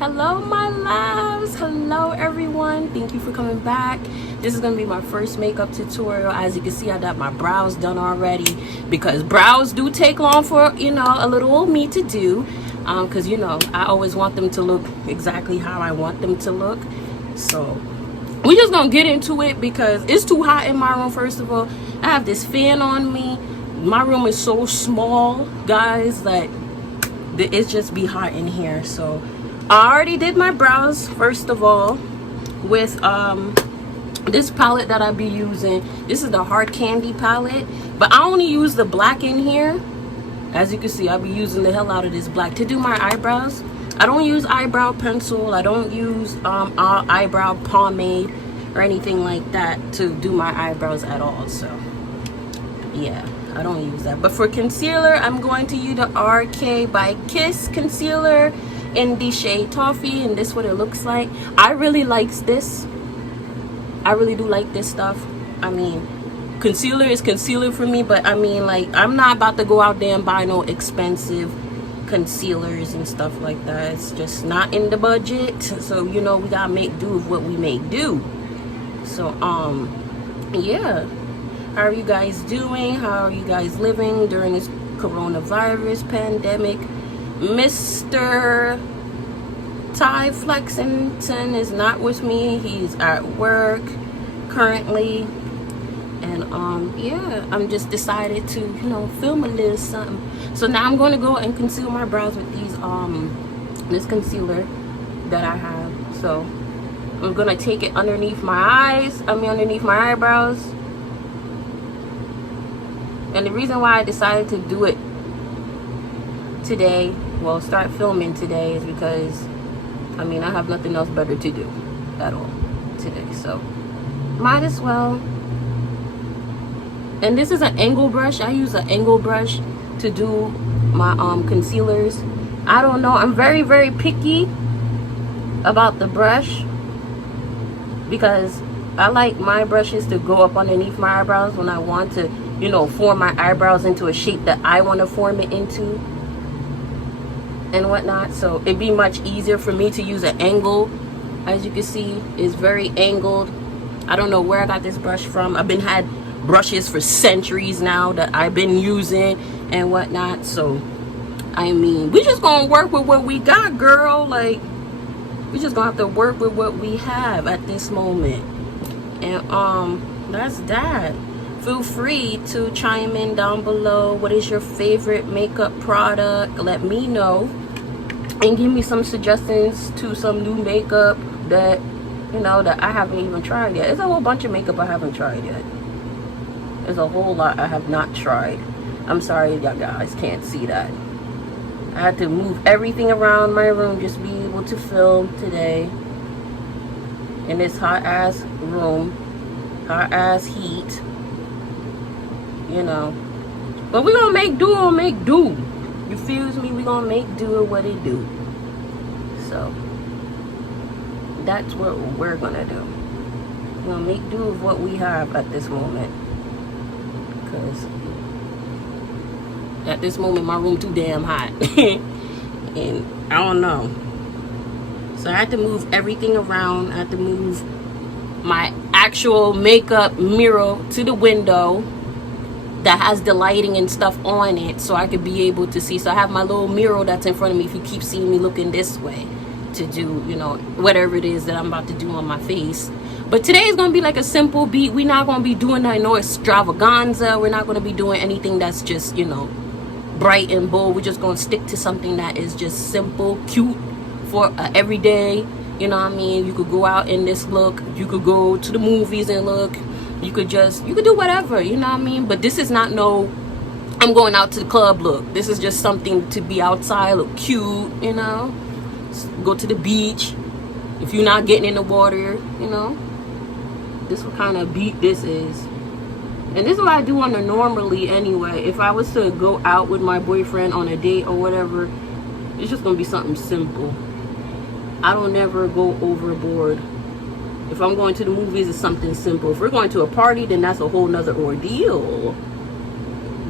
Hello, my loves. Hello, everyone. Thank you for coming back. This is going to be my first makeup tutorial. As you can see, I got my brows done already because brows do take long for, a little old me to do. Because, I always want them to look exactly how I want them to look. So we're just going to get into it because it's too hot in my room, first of all. I have this fan on me. My room is so small, guys, that it's just be hot in here. So I already did my brows, first of all, with this palette that I be using. This is the Hard Candy palette, but I only use the black in here. As you can see, I'll be using the hell out of this black to do my eyebrows. I don't use eyebrow pencil. I don't use eyebrow pomade or anything like that to do my eyebrows at all. So yeah, I don't use that. But for concealer, I'm going to use the RK by Kiss concealer in the shade Toffee, and this is what it looks like. I really likes this. I really do like this stuff. I mean, concealer is concealer for me, but I mean, like, I'm not about to go out there and buy no expensive concealers and stuff like that. It's just not in the budget. So we gotta make do with what we make do. So yeah, how are you guys doing? How are you guys living during this coronavirus pandemic? Mr. Ty Flexington is not with me. He's at work currently. And yeah, I'm just decided to, film a little something. So now I'm going to go and conceal my brows with these this concealer that I have. So I'm going to take it underneath my eyes, underneath my eyebrows. And the reason why I decided to do it today, start filming today, is because I have nothing else better to do at all today, so might as well. And this is an angle brush. I use an angle brush to do my concealers. I don't know, I'm very, very picky about the brush because I like my brushes to go up underneath my eyebrows when I want to, form my eyebrows into a shape that I want to form it into and whatnot. So it'd be much easier for me to use an angle. As you can see, it's very angled. I don't know where I got this brush from. I've been had brushes for centuries now that I've been using and whatnot. So we just gonna work with what we got, girl. Like, we just gonna have to work with what we have at this moment. And that's that. Feel free to chime in down below. What is your favorite makeup product? Let me know and give me some suggestions to some new makeup that that I haven't even tried yet. There's a whole bunch of makeup I haven't tried yet. There's a whole lot I have not tried. I'm sorry y'all guys can't see that. I had to move everything around my room just to be able to film today in this hot ass room, hot ass heat. But we're gonna make do or make do. You feel me? We're gonna make do or what it do. So that's what we're gonna do. We're gonna make do with what we have at this moment. Because at this moment my room too damn hot. And I don't know. So I had to move everything around. I had to move my actual makeup mirror to the window that has the lighting and stuff on it, so I could be able to see. So I have my little mirror that's in front of me if you keep seeing me looking this way to do, whatever it is that I'm about to do on my face. But today is going to be like a simple beat. We're not going to be doing no extravaganza. We're not going to be doing anything that's just, bright and bold. We're just going to stick to something that is just simple, cute for everyday. You could go out in this look. You could go to the movies and look. You could do whatever, But this is not I'm going out to the club look. This is just something to be outside, look cute, Go to the beach. If you're not getting in the water, this is what kind of beat this is. And this is what I do on a normally anyway. If I was to go out with my boyfriend on a date or whatever, it's just going to be something simple. I don't never go overboard. If I'm going to the movies, it's something simple. If we're going to a party, then that's a whole nother ordeal.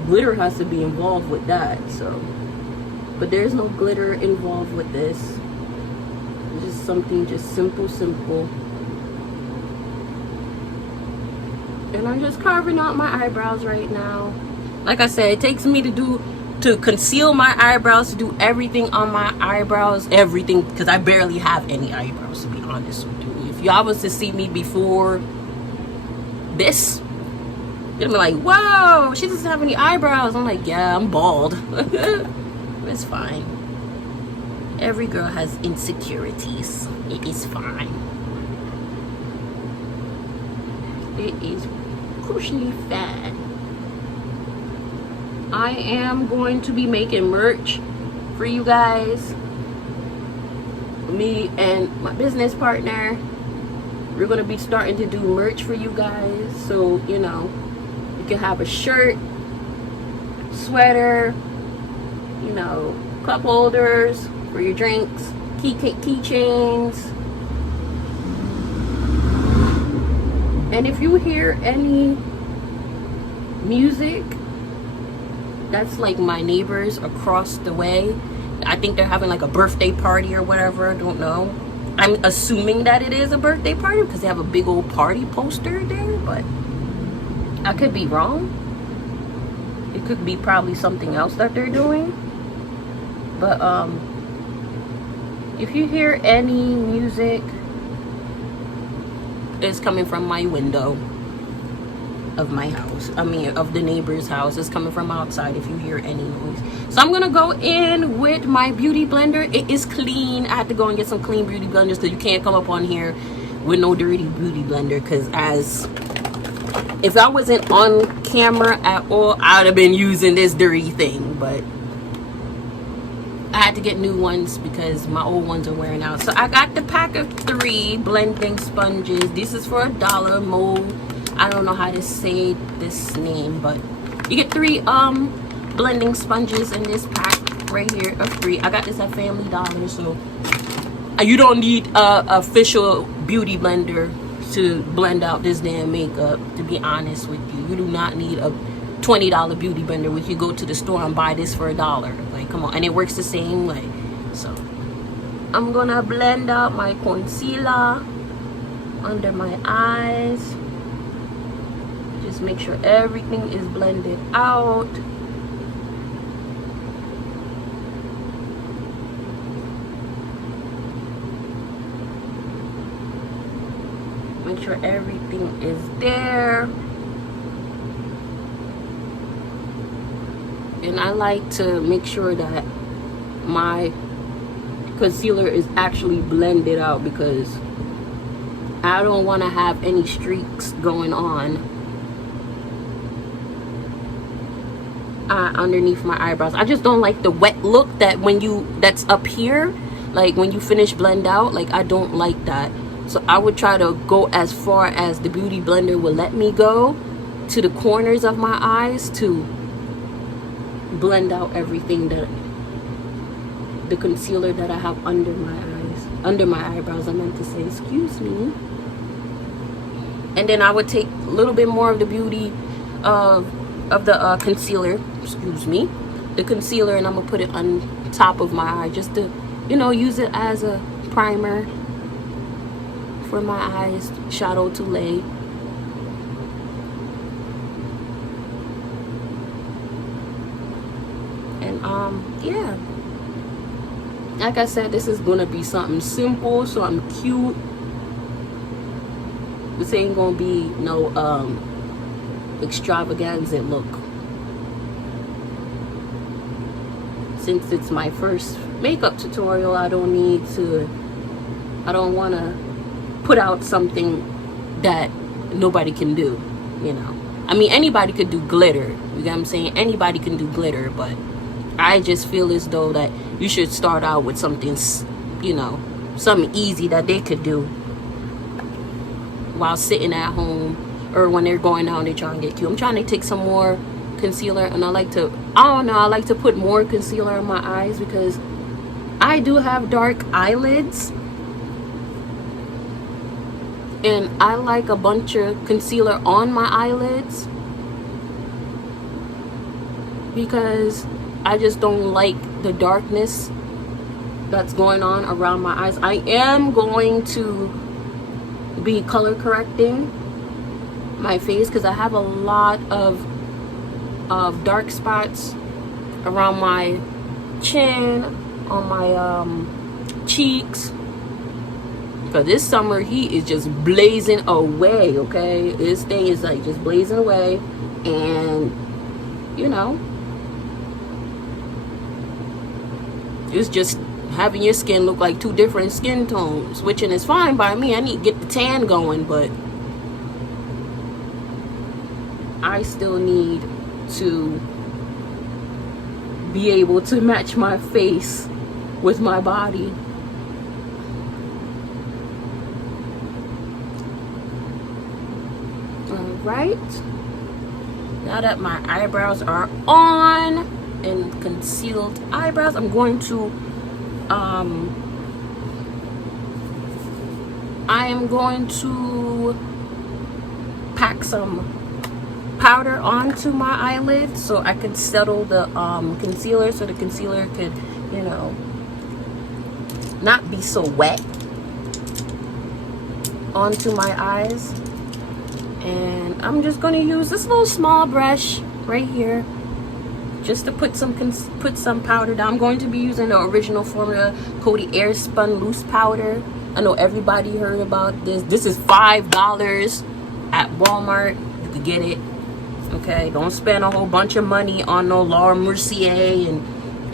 Glitter has to be involved with that. So, but there's no glitter involved with this. It's just something just simple. And I'm just carving out my eyebrows right now. Like I said, it takes me to conceal my eyebrows, to do everything on my eyebrows, everything, because I barely have any eyebrows, to be honest with you. If y'all was to see me before this, you'd be like, whoa, she doesn't have any eyebrows. I'm like, yeah, I'm bald. It's fine. Every girl has insecurities. It is fine. It is crucially fine. I am going to be making merch for you guys. Me and my business partner, we're going to be starting to do merch for you guys. So, you know, you can have a shirt, sweater, you know, cup holders for your drinks, keychains. And if you hear any music, that's like my neighbors across the way. I think they're having like a birthday party or whatever. I don't know. I'm assuming that it is a birthday party because they have a big old party poster there, but I could be wrong. It could be probably something else that they're doing. But if you hear any music, it's coming from my window of my house. I mean, of the neighbor's house. It's coming from outside if you hear any noise. So I'm gonna go in with my beauty blender. It is clean. I had to go and get some clean beauty blenders because you can't come up on here with no dirty beauty blender, because if I wasn't on camera at all, I'd have been using this dirty thing, but I had to get new ones because my old ones are wearing out. So I got the pack of 3 blending sponges. This is for $1 mold. I don't know how to say this name, but you get 3 blending sponges in this pack right here of 3. I got this at Family Dollar, so you don't need a official beauty blender to blend out this damn makeup, to be honest with you. You do not need a $20 beauty blender when you go to the store and buy this for $1. Like, come on. And it works the same way. So I'm gonna blend out my concealer under my eyes. Just make sure everything is blended out. Make sure everything is there. And I like to make sure that my concealer is actually blended out, because I don't want to have any streaks going on underneath my eyebrows. I just don't like the wet look that's up here, like when you finish blend out. Like, I don't like that. So I would try to go as far as the beauty blender will let me go to the corners of my eyes to blend out everything, that the concealer that I have under my eyebrows, I meant to say, excuse me. And then I would take a little bit more of the beauty of the concealer, excuse me, the concealer, and I'm gonna put it on top of my eye, just to, you know, use it as a primer for my eyes, shadow to lay. And yeah, like I said, this is gonna be something simple, so I'm cute. This ain't gonna be no extravaganza look. Since it's my first makeup tutorial, I don't want to put out something that nobody can do, you know. I mean, anybody could do glitter, you know what I'm saying? Anybody can do glitter, but I just feel as though that you should start out with something, you know, something easy that they could do while sitting at home, or when they're going out and they're trying to get cute. I'm trying to take some more concealer, and I like to put more concealer in my eyes, because I do have dark eyelids, and I like a bunch of concealer on my eyelids, because I just don't like the darkness that's going on around my eyes. I am going to be color correcting my face because I have a lot of dark spots around my chin, on my cheeks. Because this summer heat is just blazing away, okay? This thing is like just blazing away. And, you know, it's just having your skin look like two different skin tones. Switching is fine by me. I need to get the tan going, but I still need to be able to match my face with my body. Alright, now that my eyebrows are on and concealed eyebrows, I'm going to I am going to pack some powder onto my eyelids so I could settle the concealer, so the concealer could, you know, not be so wet onto my eyes. And I'm just going to use this little small brush right here just to put some powder down. I'm going to be using the original formula Coty Airspun Loose Powder. I know everybody heard about this. This is $5 at Walmart. You could get it. Okay, don't spend a whole bunch of money on no Laura Mercier and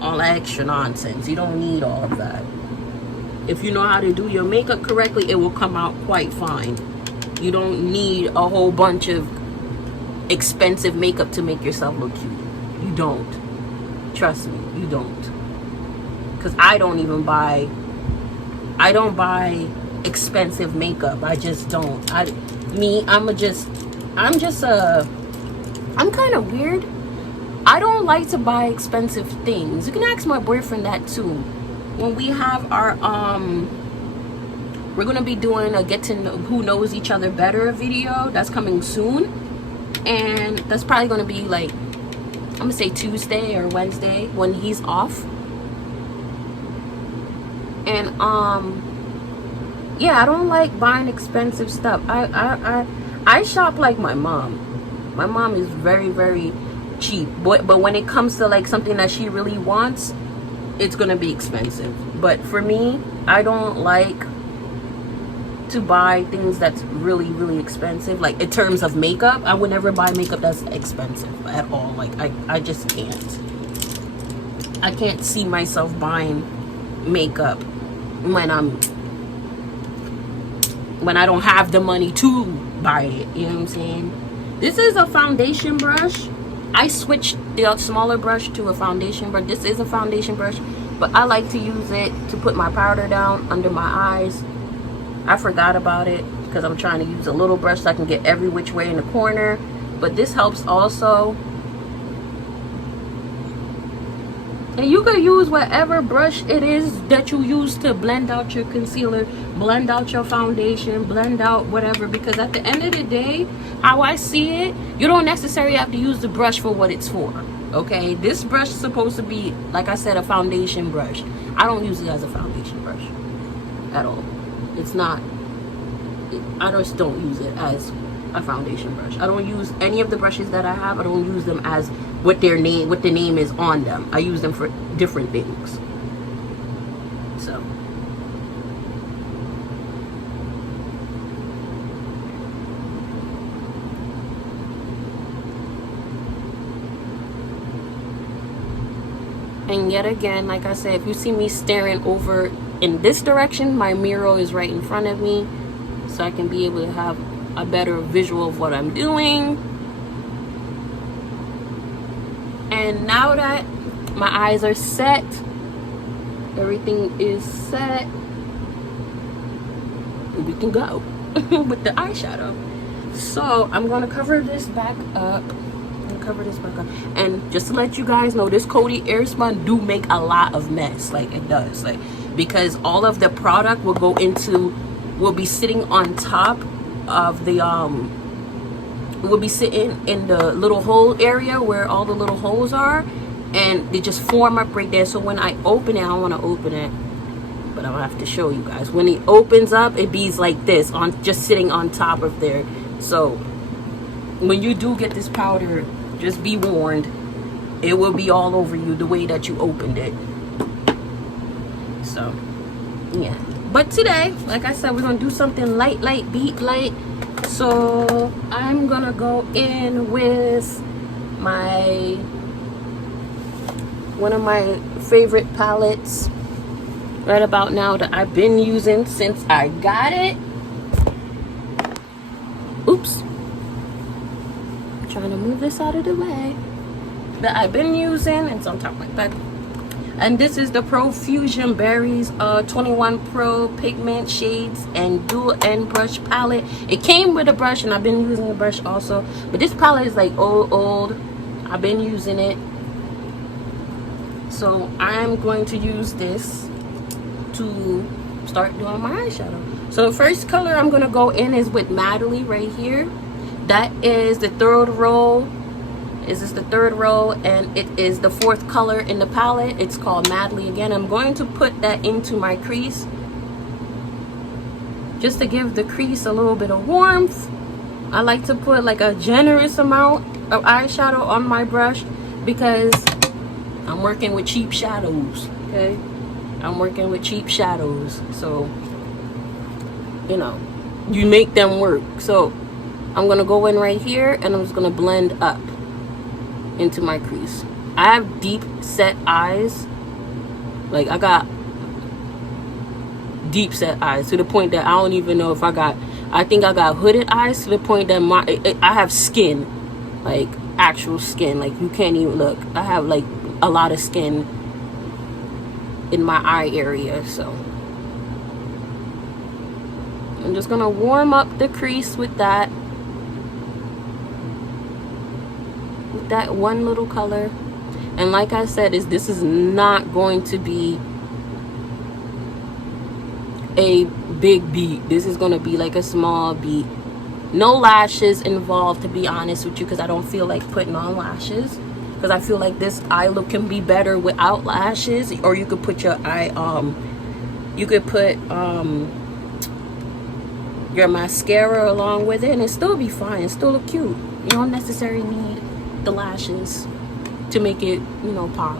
all that extra nonsense. You don't need all of that. If you know how to do your makeup correctly, it will come out quite fine. You don't need a whole bunch of expensive makeup to make yourself look cute. You don't. Trust me, you don't. Because I don't buy expensive makeup. I just don't. I'm kind of weird. I don't like to buy expensive things. You can ask my boyfriend that too. When we have our we're gonna be doing a get to know who knows each other better video that's coming soon, and that's probably gonna be like, I'm gonna say Tuesday or Wednesday when he's off. And yeah, I don't like buying expensive stuff. I shop like my mom. My mom is very, very cheap, but when it comes to like something that she really wants, it's gonna be expensive. But for me, I don't like to buy things that's really, really expensive. Like in terms of makeup, I would never buy makeup that's expensive at all. Like I just can't. I can't see myself buying makeup when I don't have the money to buy it. You know what I'm saying? This is a foundation brush. I switched the smaller brush to a foundation brush. This is a foundation brush, but I like to use it to put my powder down under my eyes. I forgot about it because I'm trying to use a little brush so I can get every which way in the corner. But this helps also. And you can use whatever brush it is that you use to blend out your concealer, blend out your foundation, blend out whatever. Because at the end of the day, how I see it, you don't necessarily have to use the brush for what it's for. Okay, this brush is supposed to be, like I said, a foundation brush. I don't use it as a foundation brush at all. It's not. I just don't use it as a foundation brush. I don't use any of the brushes that I have. I don't use them as what the name is on them. I use them for different things. So and yet again, like I said, if you see me staring over in this direction, my mirror is right in front of me, so I can be able to have a better visual of what I'm doing. And now that my eyes are set, everything is set, we can go with the eyeshadow. So I'm gonna cover this back up. And just to let you guys know, this Coty Airspun do make a lot of mess. Like it does, like, because all of the product will be sitting on top of the will be sitting in the little hole area where all the little holes are, and they just form up right there. So when I open it, I want to open it but I'll have to show you guys. When it opens up, it bees like this, on just sitting on top of there. So when you do get this powder, just be warned, it will be all over you the way that you opened it. So yeah, but today, like I said, we're gonna do something light, beat light. So I'm gonna go in with one of my favorite palettes right about now that I've been using since I got it. Oops, I'm trying to move this out of the way. That I've been using, and sometimes like that. And this is the Profusion Berries 21 Pro Pigment Shades and Dual End Brush Palette. It came with a brush, and I've been using the brush also. But this palette is like old. I've been using it. So I'm going to use this to start doing my eyeshadow. So the first color I'm going to go in is with Madly right here. That is the third row. This is the third row, and it is the fourth color in the palette. It's called Madly again. I'm going to put that into my crease just to give the crease a little bit of warmth. I like to put like a generous amount of eyeshadow on my brush because I'm working with cheap shadows, okay? I'm working with cheap shadows, so you know, you make them work. So I'm gonna go in right here, and I'm just gonna blend up into my crease. I have deep set eyes. Like, I got deep set eyes to the point that I don't even know if I think I got hooded eyes, to the point that I have skin, like actual skin, like you can't even look. I have like a lot of skin in my eye area. So I'm just gonna warm up the crease with that one little color. And like I said, this is not going to be a big beat. This is going to be like a small beat. No lashes involved, to be honest with you, because I don't feel like putting on lashes, because I feel like this eye look can be better without lashes. Or you could put your eye you could put your mascara along with it, and it still be fine. It still look cute. You don't necessarily need the lashes to make it, you know, pop.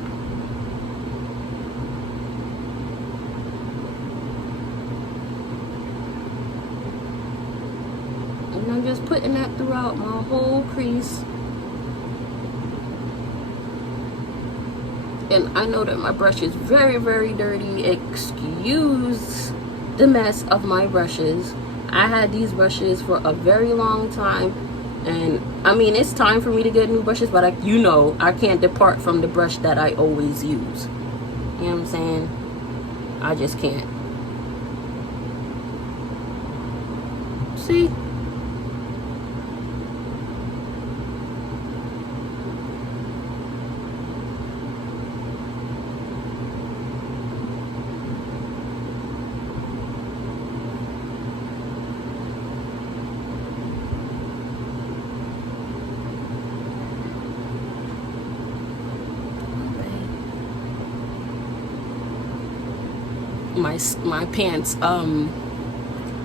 And I'm just putting that throughout my whole crease. And I know that my brush is very, very dirty. Excuse the mess of my brushes. I had these brushes for a very long time. And I mean, it's time for me to get new brushes, but I can't depart from the brush that I always use. You know what I'm saying? I just can't. See?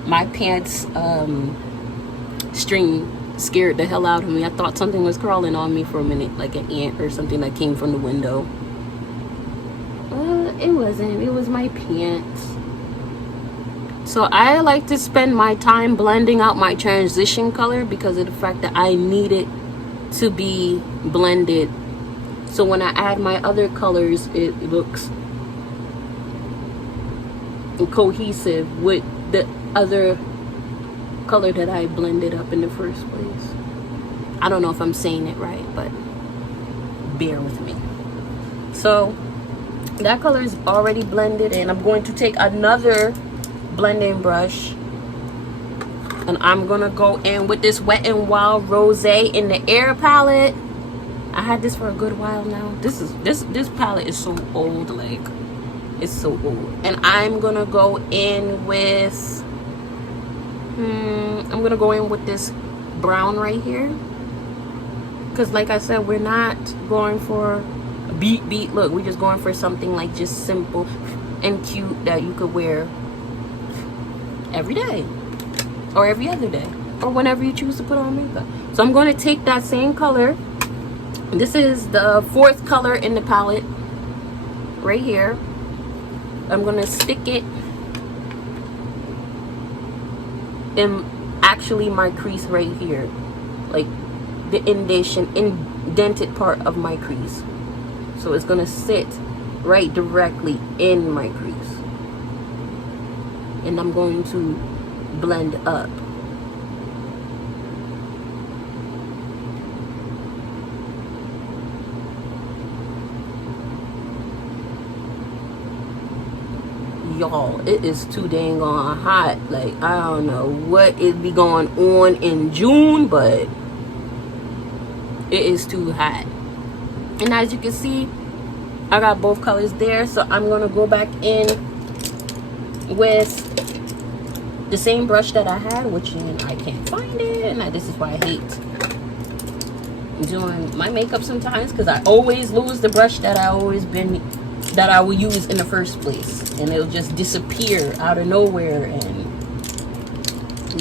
My pants string scared the hell out of me. I thought something was crawling on me for a minute, like an ant or something that came from the window. It wasn't. It was my pants. So I like to spend my time blending out my transition color because of the fact that I need it to be blended. So when I add my other colors, it looks cohesive with the other color that I blended up in the first place. I don't know if I'm saying it right, but bear with me. So that color is already blended, and I'm going to take another blending brush, and I'm gonna go in with this Wet n Wild Rose in the Air palette. I had this for a good while now. This palette is so old, like it's so old. And I'm gonna go in with this brown right here, because like I said, we're not going for a beat look. We're just going for something like just simple. and cute that you could wear every day or every other day or whenever you choose to put on makeup. So I'm going to take that same color. This is the 4th color in the palette right here. I'm going to stick it in actually my crease right here, like the indented part of my crease. So it's going to sit right directly in my crease. And I'm going to blend up. Y'all, it is too dang on hot. Like, I don't know what it be going on in June, but it is too hot. And as you can see, I got both colors there. So I'm gonna go back in with the same brush that I had, which I can't find it, and this is why I hate doing my makeup sometimes, because I always lose the brush that I will use in the first place, and it'll just disappear out of nowhere, and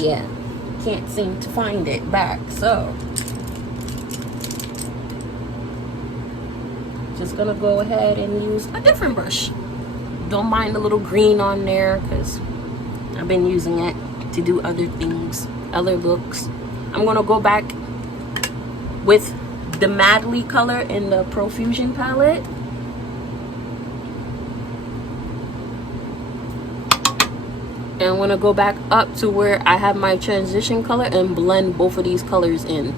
yeah, can't seem to find it back. So just gonna go ahead and use a different brush. Don't mind the little green on there, because I've been using it to do other things, other looks. I'm gonna go back with the Madly color in the Profusion palette. And I'm gonna go back up to where I have my transition color and blend both of these colors in.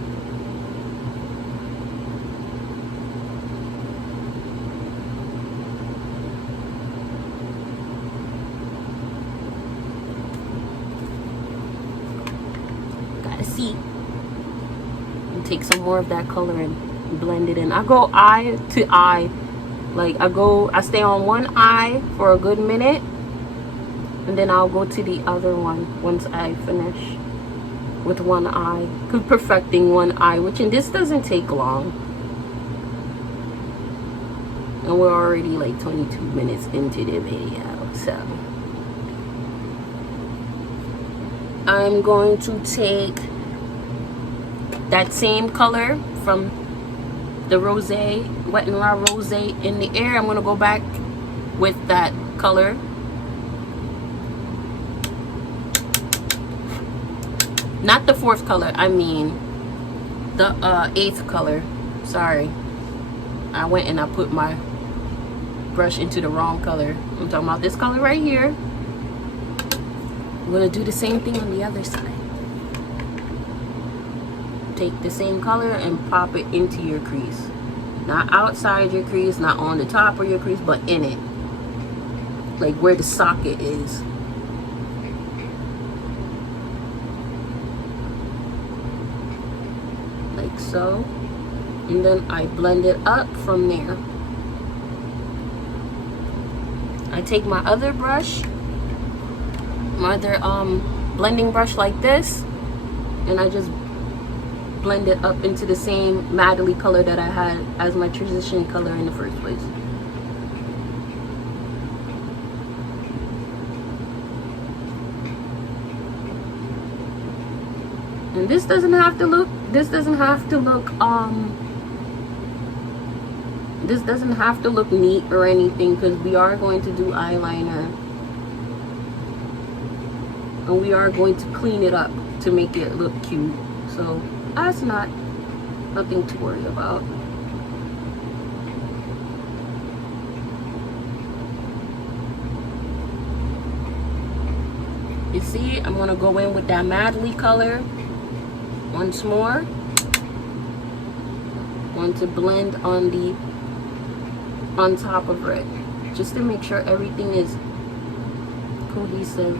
Gotta see. And take some more of that color and blend it in. I go eye to eye. Like I stay on one eye for a good minute, and then I'll go to the other one once I finish with one eye. Perfecting one eye, which in this doesn't take long. And we're already like 22 minutes into the video. So I'm going to take that same color from the Rosé, Wet n Raw Rosé in the Air. I'm going to go back with that color. Not the 4th color, I mean the 8th color. Sorry, I went and I put my brush into the wrong color. I'm talking about this color right here. I'm gonna do the same thing on the other side. Take the same color and pop it into your crease. Not outside your crease, not on the top of your crease, but in it. Like where the socket is. Like so. And then I blend it up from there. I take my other brush, my other blending brush like this, and I just blend it up into the same Madly color that I had as my transition color in the first place. And this doesn't have to look neat or anything, because we are going to do eyeliner. And we are going to clean it up to make it look cute. So that's nothing to worry about. You see, I'm gonna go in with that Madly color once more. Want to blend on top of it, just to make sure everything is cohesive.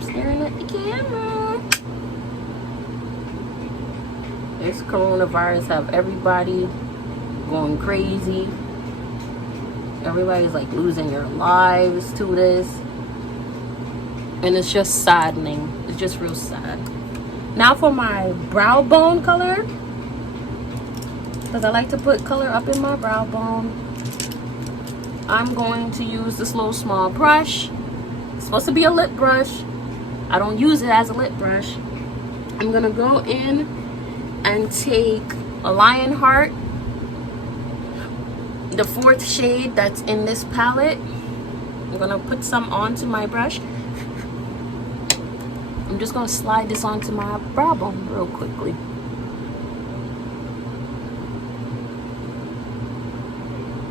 Staring at the camera. This coronavirus have everybody going crazy. Everybody's like losing their lives to this. And it's just saddening. It's just real sad. Now for my brow bone color, because I like to put color up in my brow bone, I'm going to use this little small brush. It's supposed to be a lip brush. I don't use it as a lip brush. I'm gonna go in and take a lion heart, the 4th shade that's in this palette. I'm gonna put some onto my brush. I'm just gonna slide this onto my brow bone real quickly.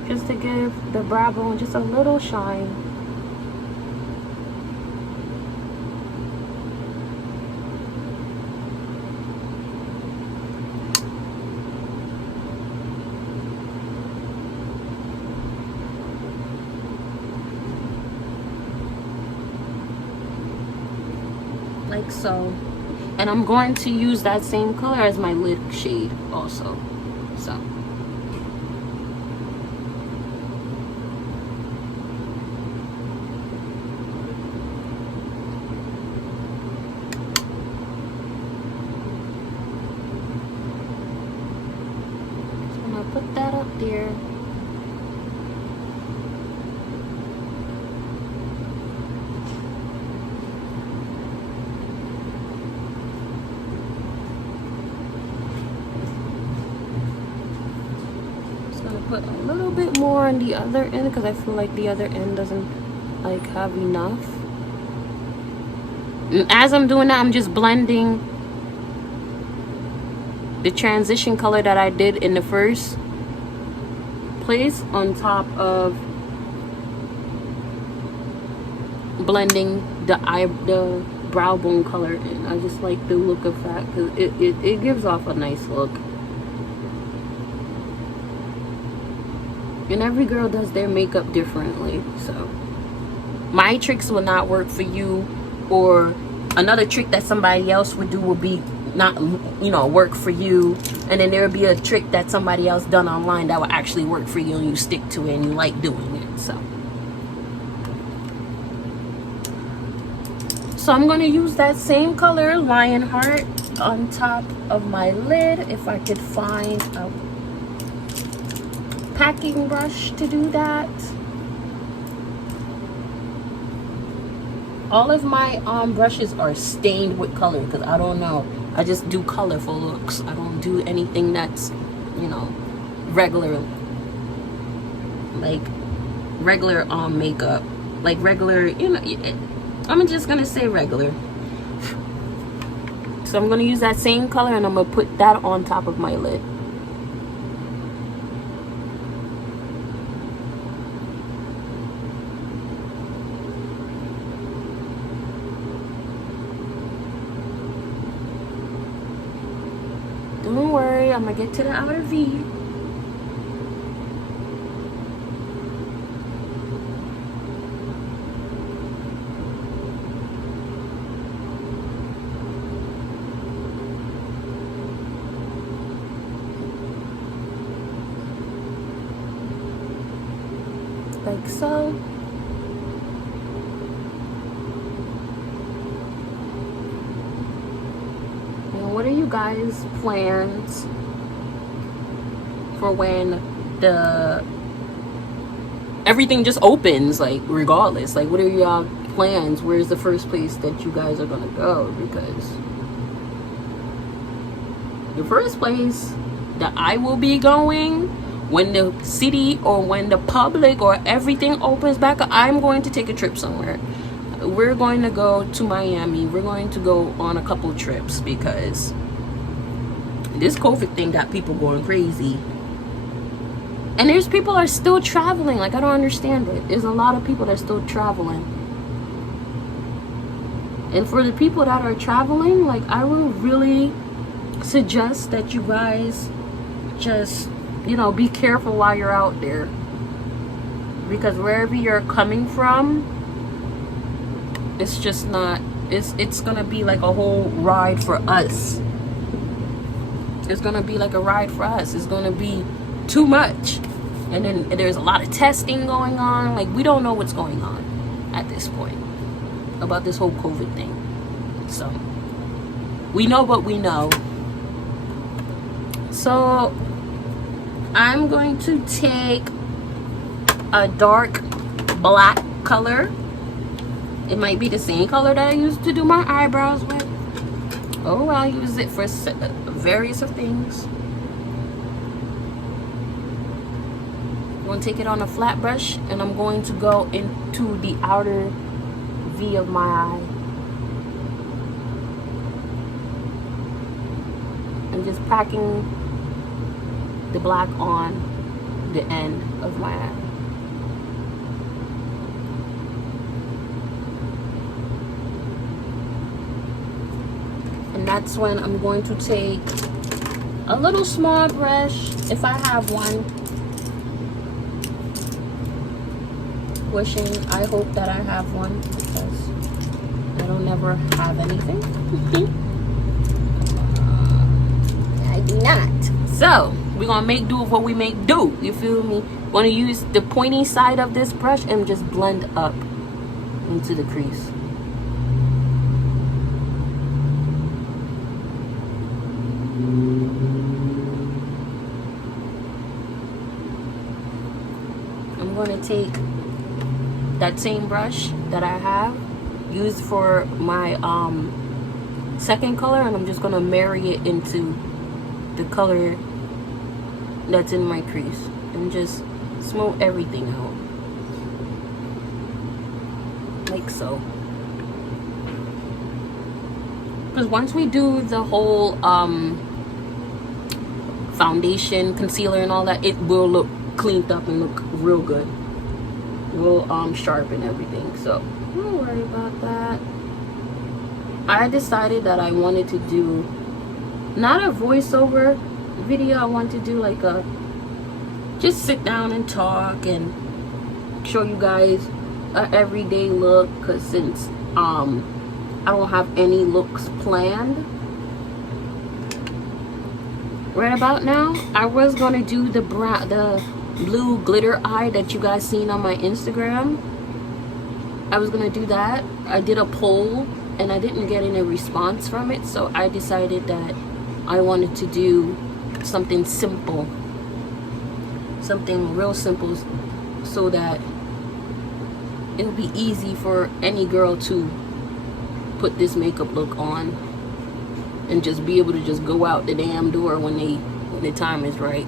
Just to give the brow bone just a little shine. Like so. And I'm going to use that same color as my lid shade also. So I'm gonna put that up there. Put a little bit more on the other end because I feel like the other end doesn't like have enough. And as I'm doing that, I'm just blending the transition color that I did in the first place on top of blending the brow bone color in. I just like the look of that because it gives off a nice look. And every girl does their makeup differently, so my tricks will not work for you, or another trick that somebody else would do will be not, you know, work for you, and then there will be a trick that somebody else done online that will actually work for you and you stick to it and you like doing it. So I'm going to use that same color, lion heart, on top of my lid. If I could find a packing brush to do that. All of my brushes are stained with color because I don't know, I just do colorful looks. I don't do anything that's, you know, regular, like regular makeup, like regular, you know, I'm just gonna say regular. So I'm gonna use that same color and I'm gonna put that on top of my lid. Don't worry, I'm gonna get to the outer V. Like so. What are you guys' plans for when everything just opens, like regardless? Like, what are y'all plans? Where's the first place that you guys are gonna go? Because the first place that I will be going when the city or when the public or everything opens back up, I'm going to take a trip somewhere. We're going to go to Miami. We're going to go on a couple trips because this COVID thing got people going crazy. And there's people that are still traveling. Like, I don't understand it. There's a lot of people that are still traveling. And for the people that are traveling, like, I would really suggest that you guys just, you know, be careful while you're out there. Because wherever you're coming from, it's just not, it's gonna be like a whole ride for us. It's gonna be like a ride for us. It's gonna be too much. And then there's a lot of testing going on. Like, we don't know what's going on at this point. about this whole COVID thing. So we know what we know. So I'm going to take a dark black color. It might be the same color that I used to do my eyebrows with. Oh, I'll use it for various of things. I'm going to take it on a flat brush, and I'm going to go into the outer V of my eye. I'm just packing the black on the end of my eye. And that's when I'm going to take a little small brush, if I have one. Wishing, I hope that I have one, because I don't ever have anything. I do not. So we're gonna make do with what we make do. You feel me? Want to use the pointy side of this brush and just blend up into the crease. I'm going to take that same brush that I have used for my second color, and I'm just going to marry it into the color that's in my crease and just smooth everything out like so. Because once we do the whole foundation, concealer, and all that, it will look cleaned up and look real good, real sharp and everything. So don't worry about that. I decided that I wanted to do not a voiceover video. I want to do like a just sit down and talk and show you guys a everyday look, because since I don't have any looks planned right about now. I was gonna do the blue glitter eye that you guys seen on my Instagram. I was gonna do that. I did a poll and I didn't get any response from it, so I decided that I wanted to do something simple, something real simple, so that it'll be easy for any girl to put this makeup look on and just be able to just go out the damn door when the time is right.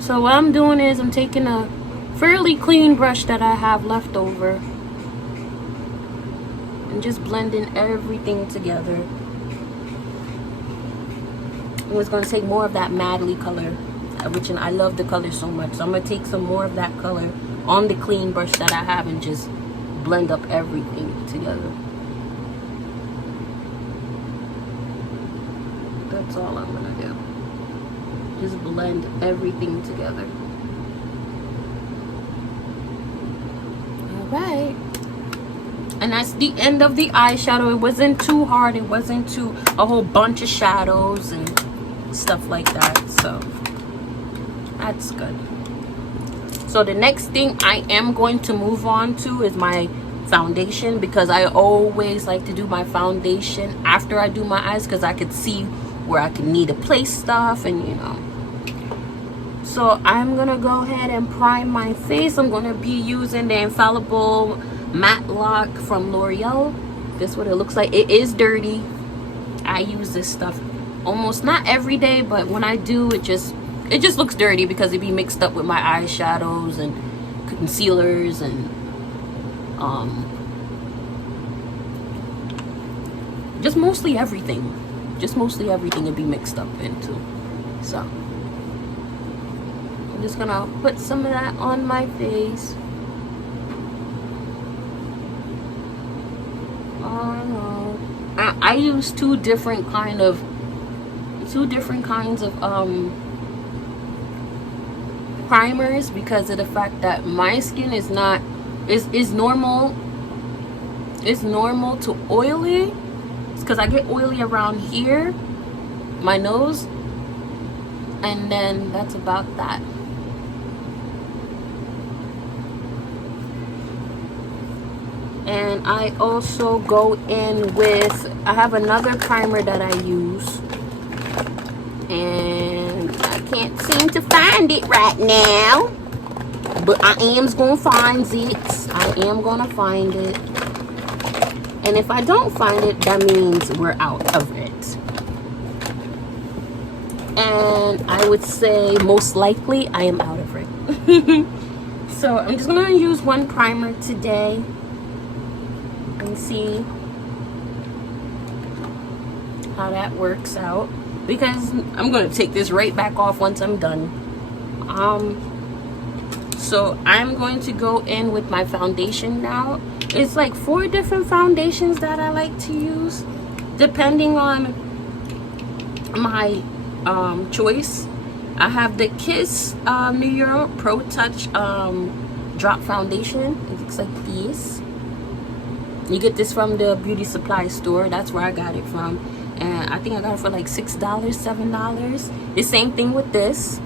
So what I'm doing is I'm taking a fairly clean brush that I have left over and just blending everything together. I was going to take more of that Madly color, which I love the color so much. So I'm going to take some more of that color on the clean brush that I have and just blend up everything together. That's all I'm gonna do. Just blend everything together. Alright. And that's the end of the eyeshadow. It wasn't too hard. It wasn't too a whole bunch of shadows and stuff like that. So that's good. So the next thing I am going to move on to is my foundation, because I always like to do my foundation after I do my eyes, because I could see where I can need to place stuff, and you know. So I'm gonna go ahead and prime my face. I'm gonna be using the Infallible Matte Lock from L'Oreal. This is what it looks like. It is dirty. I use this stuff almost not every day, but when I do, it just looks dirty because it be mixed up with my eyeshadows and concealers and just mostly everything would be mixed up into. So I'm just gonna put some of that on my face. Oh no, I use two different kinds of primers, because of the fact that my skin is normal to oily. It's because I get oily around here, my nose, and then that's about that. And I also go in with, I have another primer that I use, and I can't seem to find it right now, but I am gonna find it. I am gonna find it. And if I don't find it, that means we're out of it. And I would say most likely I am out of it. So I'm just gonna use one primer today and see how that works out, because I'm gonna take this right back off once I'm done. So I'm going to go in with my foundation now. It's like 4 different foundations that I like to use depending on my choice. I have the Kiss New York Pro Touch drop foundation. It looks like this. You get this from the beauty supply store. That's where I got it from, and I think I got it for like $6, $7. The same thing with this.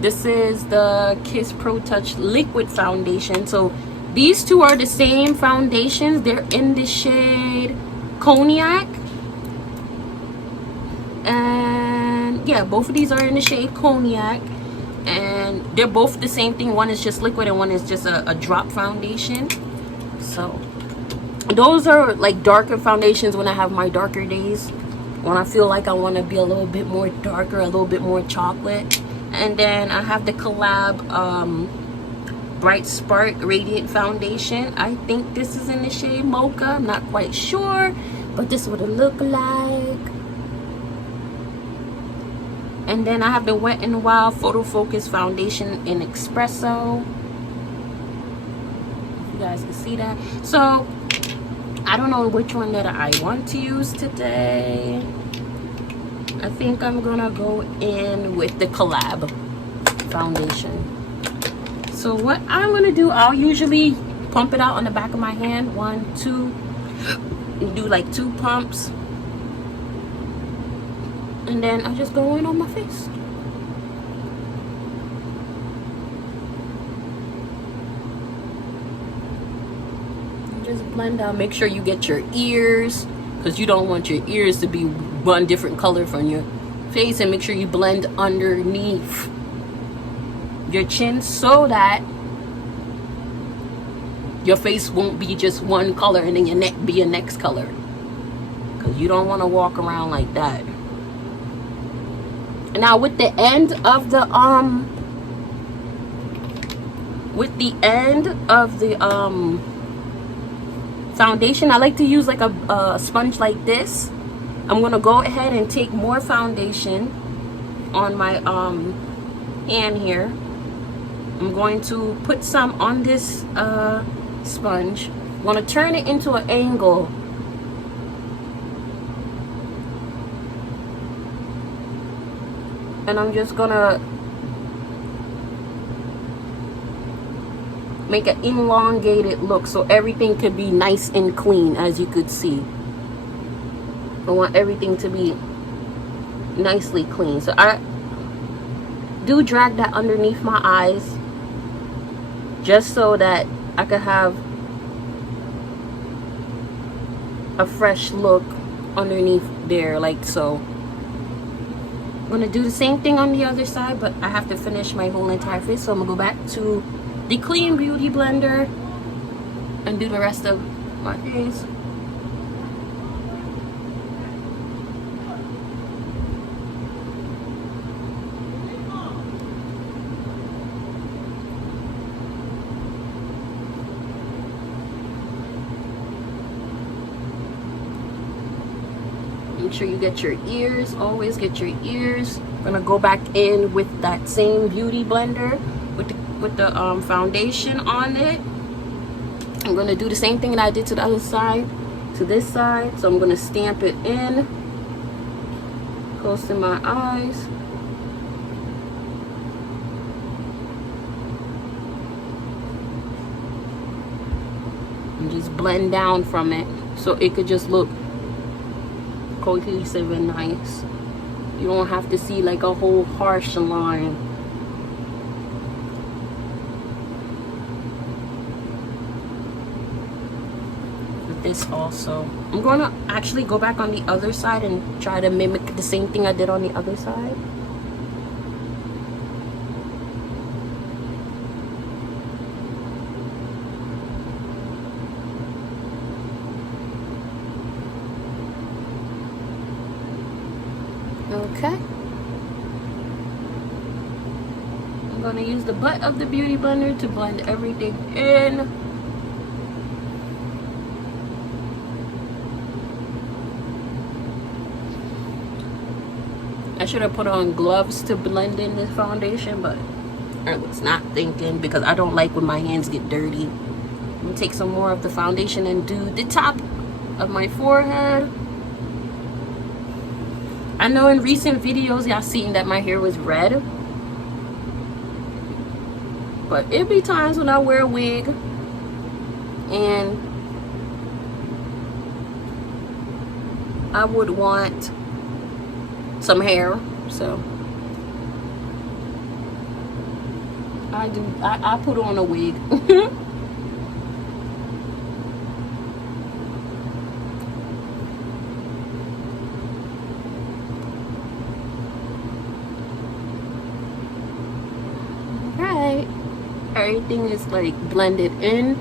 This is the Kiss Pro Touch liquid foundation. So these two are the same foundations. They're in the shade Cognac, and yeah, both of these are in the shade Cognac, and they're both the same thing. One is just liquid and one is just a drop foundation. So those are like darker foundations when I have my darker days, when I feel like I want to be a little bit more darker, a little bit more chocolate. And then I have the Collab Bright Spark Radiant Foundation. I think this is in the shade Mocha. I'm not quite sure, but this is what it look like. And then I have the Wet n Wild Photo Focus Foundation in Espresso. If you guys can see that. So I don't know which one that I want to use today. I think I'm gonna go in with the Collab foundation. So what I'm gonna do, I'll usually pump it out on the back of my hand, 1, 2, and do like 2 pumps, and then I just go in on my face. Just blend out. Make sure you get your ears, because you don't want your ears to be one different color from your face, and make sure you blend underneath your chin so that your face won't be just one color and then your neck be a next color, because you don't want to walk around like that. And now with the end of the foundation, I like to use like a sponge like this. I'm gonna go ahead and take more foundation on my hand here. I'm going to put some on this sponge. I'm gonna turn it into an angle. And I'm just gonna make an elongated look so everything could be nice and clean. As you could see, I want everything to be nicely clean. So I do drag that underneath my eyes, just so that I could have a fresh look underneath there, like so. I'm gonna do the same thing on the other side, but I have to finish my whole entire face. So I'm gonna go back to the Clean Beauty blender and do the rest of my face. Make sure you get your ears. Always get your ears. I'm gonna go back in with that same beauty blender with the foundation on it. I'm gonna do the same thing that I did to the other side, to this side. So I'm gonna stamp it in close to my eyes. And just blend down from it so it could just look cohesive and nice. You don't have to see like a whole harsh line. this also. I'm going to actually go back on the other side and try to mimic the same thing I did on the other side. Okay. I'm going to use the butt of the Beauty Blender to blend everything in. I should have put on gloves to blend in this foundation, but I was not thinking because I don't like when my hands get dirty. I'm going to take some more of the foundation and do the top of my forehead. I know in recent videos y'all seen that my hair was red, but it be times when I wear a wig and I would want some hair, so I put on a wig. Right, everything is like blended in.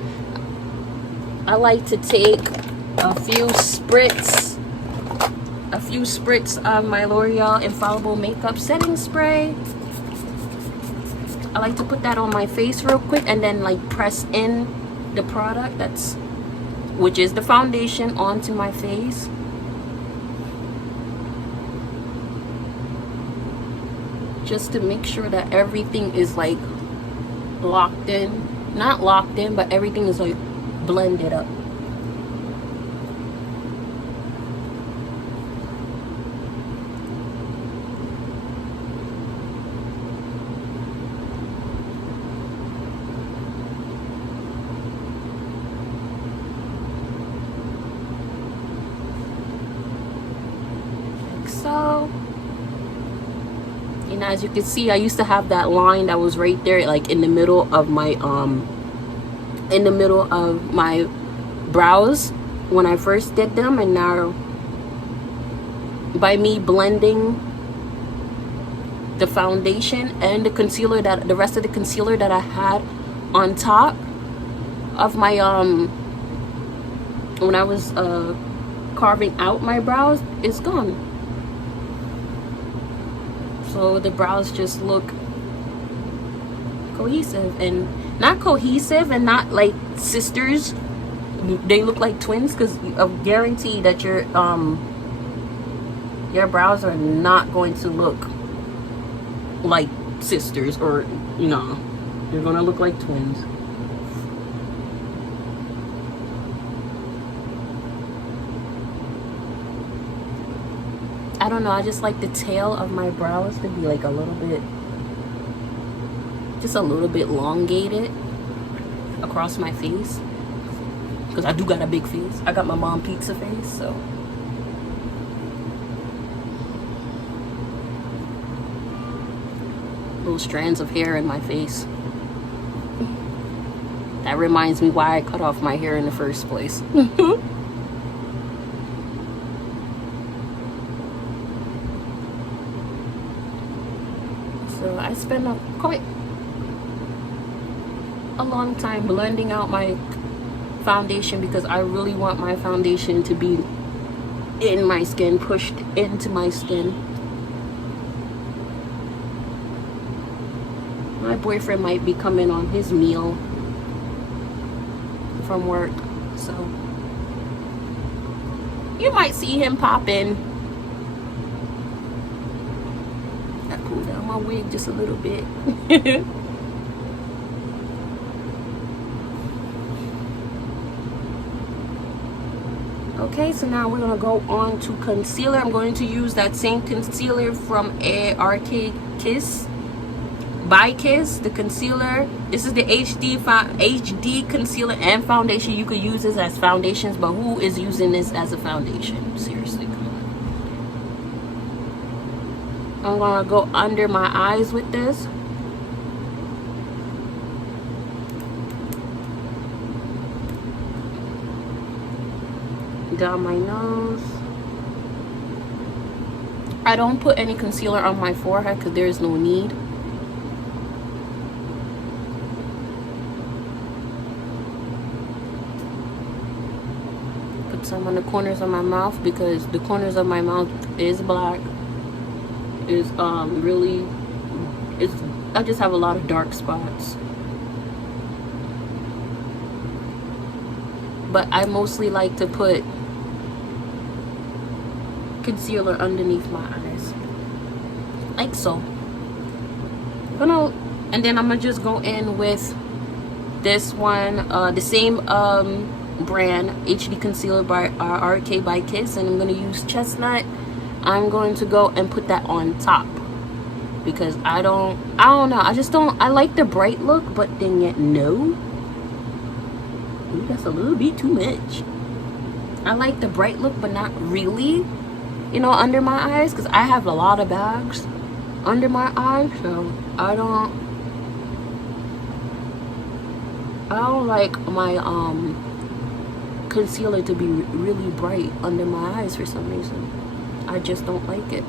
I like to take a few spritz of my L'Oreal Infallible Makeup Setting Spray. I like to put that on my face real quick and then like press in the product which is the foundation onto my face. Just to make sure that everything is like locked in. Not locked in, but everything is like blended up. Like so. And as you can see, I used to have that line that was right there, like in the middle of my brows when I first did them, and now by me blending the foundation and the rest of the concealer that I had on top of my when I was carving out my brows, is gone. So the brows just look cohesive, and not cohesive and not like sisters. They look like twins, because I guarantee that your brows are not going to look like sisters, or you know, they're gonna look like twins. I don't know, I just like the tail of my brows to be like a little bit, just a little bit elongated across my face, because I do got a big face. I got my mom pizza face, so little strands of hair in my face. That reminds me why I cut off my hair in the first place. So I spent quite a long time blending out my foundation, because I really want my foundation to be in my skin, pushed into my skin. My boyfriend might be coming on his meal from work, so you might see him pop in. I pulled down my wig just a little bit. Okay, so now we're gonna go on to concealer. I'm going to use that same concealer from Arcade Kiss by Kiss, the concealer. This is the HD concealer and foundation. You could use this as foundations, but who is using this as a foundation? Seriously, come on. I'm gonna go under my eyes with this. down my nose. I don't put any concealer on my forehead because there's no need. Put some on the corners of my mouth because the corners of my mouth is black. Is really, I just have a lot of dark spots. But I mostly like to put concealer underneath my eyes, like so. And then I'm gonna just go in with this one, the same brand, HD Concealer by RK by Kiss, and I'm gonna use Chestnut. I'm going to go and put that on top because I don't know, I like the bright look, but then yet no. Ooh, that's a little bit too much. I like the bright look, but not really, you know, under my eyes, because I have a lot of bags under my eyes, so I don't like my concealer to be really bright under my eyes for some reason. I just don't like it.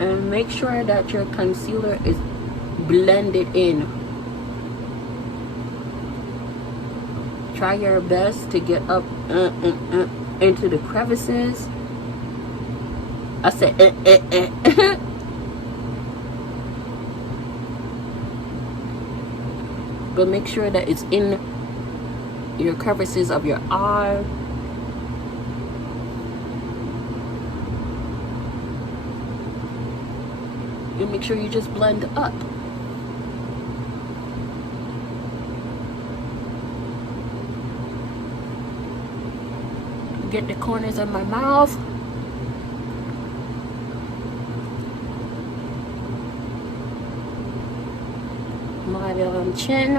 And make sure that your concealer is blended in. Try your best to get up into the crevices. I said but make sure that it's in your crevices of your eye. And make sure you just blend up. Get the corners of my mouth. My chin.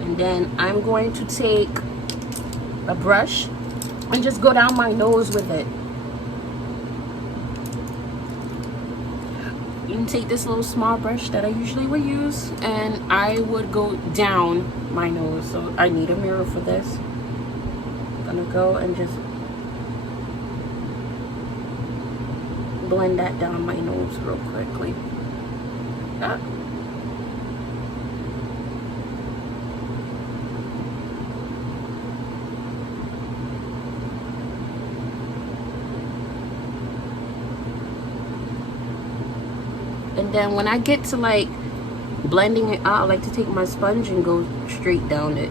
And then I'm going to take a brush and just go down my nose with it. You can take this little small brush that I usually would use, and I would go down my nose. So I need a mirror for this. I'm gonna go and just blend that down my nose real quickly. Ah. And then when I get to like blending it out, I like to take my sponge and go straight down it.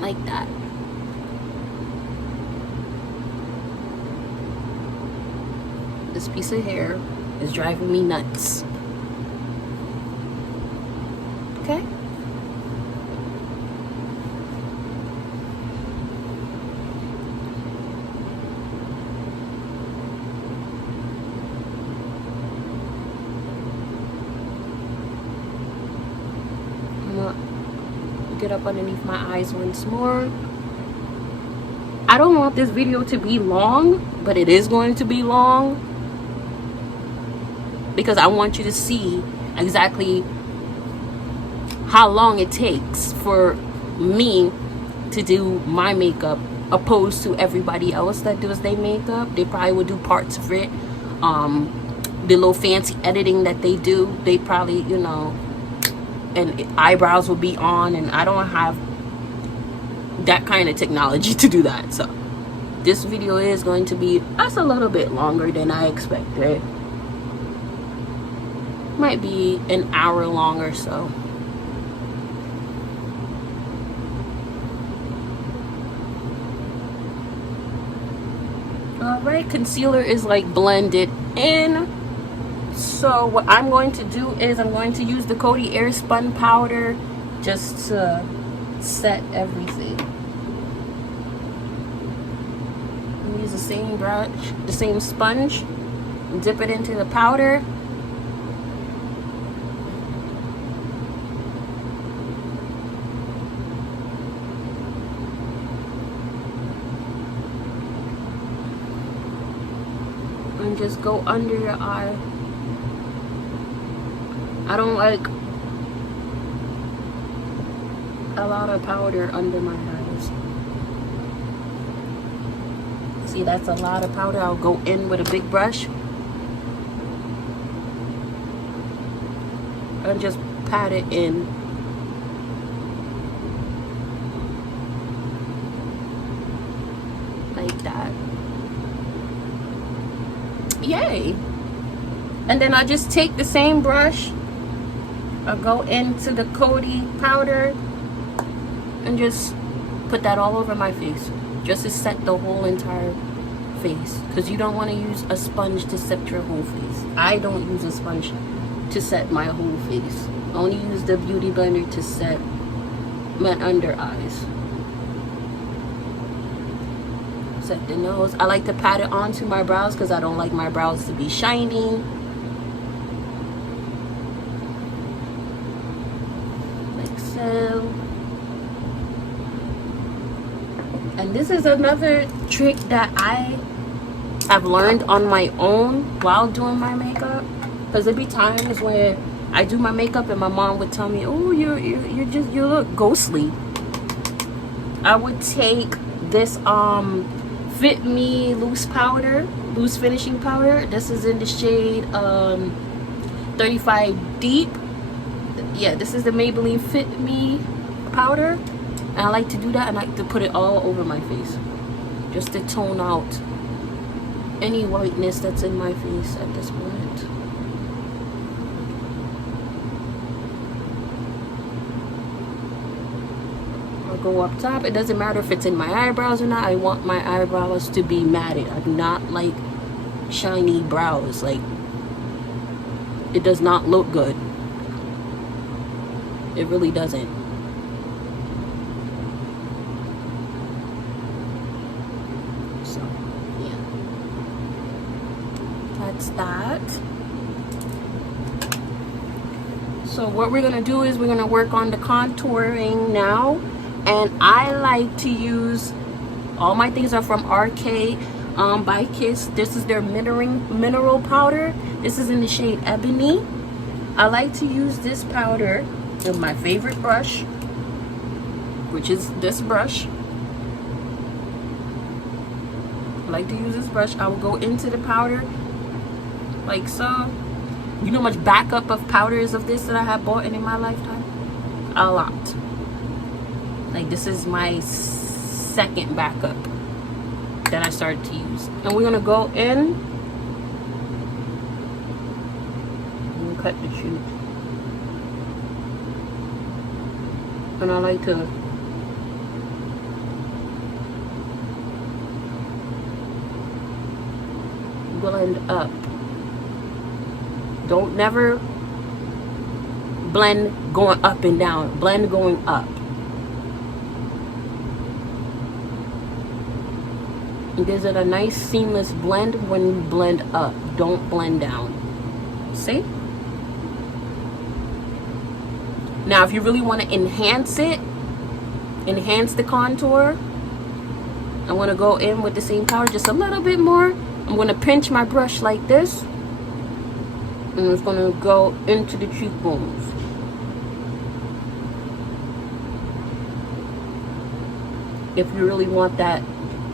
Like that. This piece of hair is driving me nuts. Okay? Get up underneath my eyes once more. I don't want this video to be long, but it is going to be long because I want you to see exactly how long it takes for me to do my makeup opposed to everybody else that does their makeup. They probably would do parts of it, the little fancy editing that they do, they probably, you know, and eyebrows will be on, and I don't have that kind of technology to do that. So this video is going to be just a little bit longer than I expected. Might be an hour long or so. Alright, concealer is like blended in. So what I'm going to do is I'm going to use the Coty Airspun powder just to set everything. use the same brush, the same sponge, dip it into the powder. And just go under your eye. I don't like a lot of powder under my eyes. See, that's a lot of powder. I'll go in with a big brush and just pat it in. Like that. Yay! And then I just take the same brush, I'll go into the Coty powder and just put that all over my face, just to set the whole entire face, because you don't want to use a sponge to set your whole face. I don't use a sponge to set my whole face. I only use the beauty blender to set my under eyes. Set the nose. I like to pat it onto my brows because I don't like my brows to be shiny. Like so. And this is another trick that I have learned on my own while doing my makeup, because there be times where I do my makeup and my mom would tell me, oh, you look ghostly. I would take this Fit Me loose finishing powder. This is in the shade 35 Deep. Yeah, this is the Maybelline Fit Me powder. And I like to do that, and I like to put it all over my face, just to tone out any whiteness that's in my face at this point. I'll go up top. It doesn't matter if it's in my eyebrows or not. I want my eyebrows to be matted. I do not like shiny brows. Like, it does not look good. It really doesn't. So, yeah. That's that. So what we're going to do is we're going to work on the contouring now. And I like to use, all my things are from RK by Kiss. This is their mineral powder. This is in the shade Ebony. I like to use this powder with my favorite brush, which is this brush. I like to use this brush. I will go into the powder like so. You know how much backup of powders of this that I have bought in my lifetime? A lot. Like, this is my second backup that I started to use. And we're gonna go in and cut the shoot. And I like to blend up. Don't never blend going up and down. Blend going up. It gives it a nice seamless blend when you blend up. Don't blend down. See? Now, if you really want to enhance it, enhance the contour, I want to go in with the same powder just a little bit more. I'm going to pinch my brush like this, and it's going to go into the cheekbones. If you really want that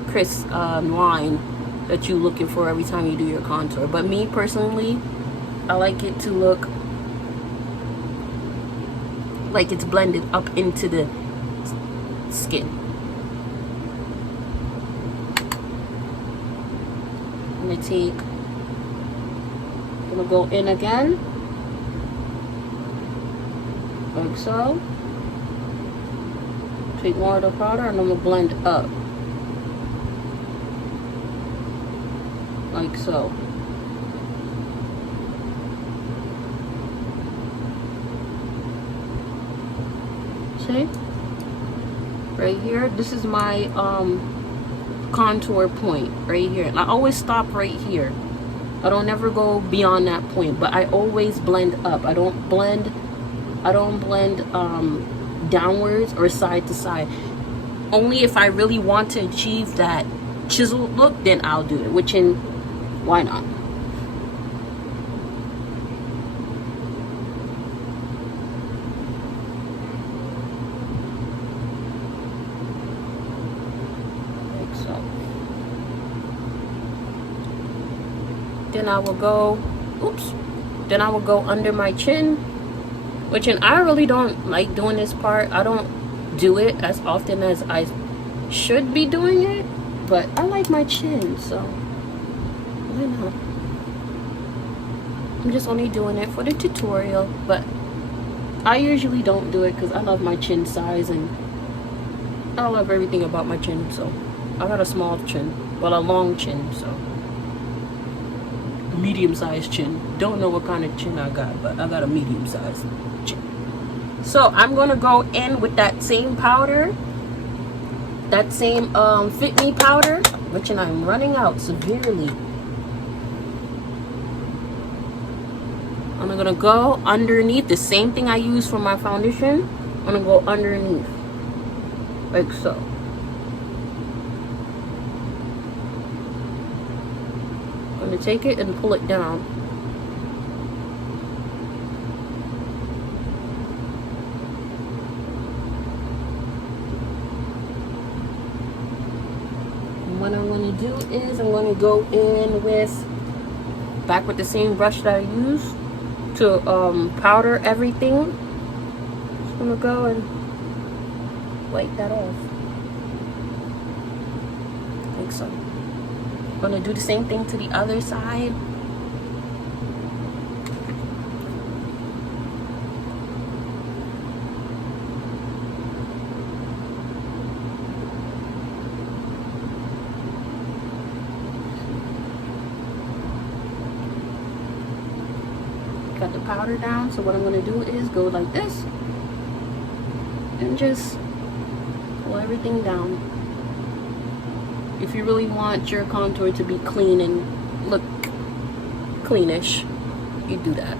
crisp line that you're looking for every time you do your contour. But me personally, I like it to look like it's blended up into the skin. I'm gonna go in again, like so. Take more of the powder and I'm gonna blend up, like so. See? Right here, this is my contour point right here, and I always stop right here. I don't ever go beyond that point, but I always blend up. I don't blend downwards or side to side. Only if I really want to achieve that chiseled look, then I'll do it, which in why not? Like so. Then I will go, oops, then I will go under my chin, which, and I really don't like doing this part. I don't do it as often as I should be doing it, but I like my chin, so why not? I'm just only doing it for the tutorial, but I usually don't do it because I love my chin size and I love everything about my chin. So I got a small chin, but a long chin, so medium-sized chin. Don't know what kind of chin I got, but I got a medium-sized chin. So I'm gonna go in with that same powder, that same Fit Me powder, which, and I'm running out severely. I'm gonna go underneath the same thing I use for my foundation. I'm gonna go underneath, like so. I'm gonna take it and pull it down. What I'm going to do is I'm going to go in back with the same brush that I used to powder everything. Just going to go and wipe that off. Like so. I'm going to do the same thing to the other side. Got the powder down, so what I'm going to do is go like this and just pull everything down. If you really want your contour to be clean and look cleanish, you do that.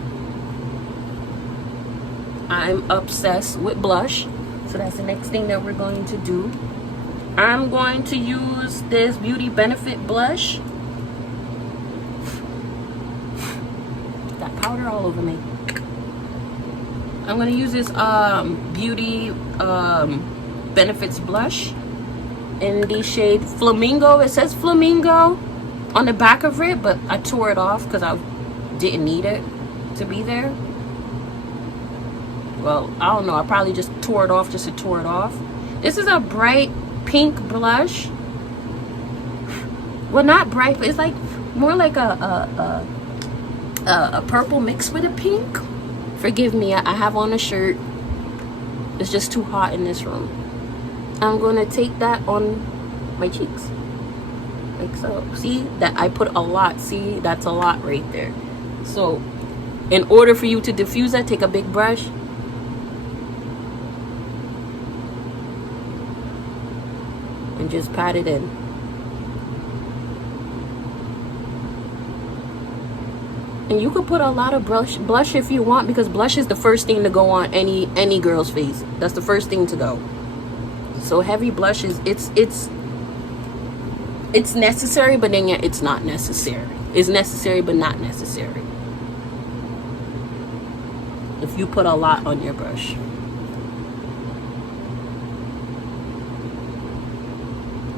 I'm obsessed with blush, so that's the next thing that we're going to do. I'm going to use this Beauty Benefit blush. Powder all over me. I'm going to use this Beauty Benefits blush in the shade Flamingo. It says Flamingo on the back of it, but I tore it off because I didn't need it to be there. Well, I don't know. I probably just tore it off just to tore it off. This is a bright pink blush. Well, not bright, but it's like more like a purple mixed with a pink. Forgive me, I have on a shirt. It's just too hot in this room. I'm gonna take that on my cheeks, like so. See that I put a lot. See, that's a lot right there. So in order for you to diffuse that, take a big brush and just pat it in. And you could put a lot of blush if you want, because blush is the first thing to go on any girl's face. That's the first thing to go. So heavy blush is it's necessary, but then yeah, it's not necessary. It's necessary but not necessary if you put a lot on your brush.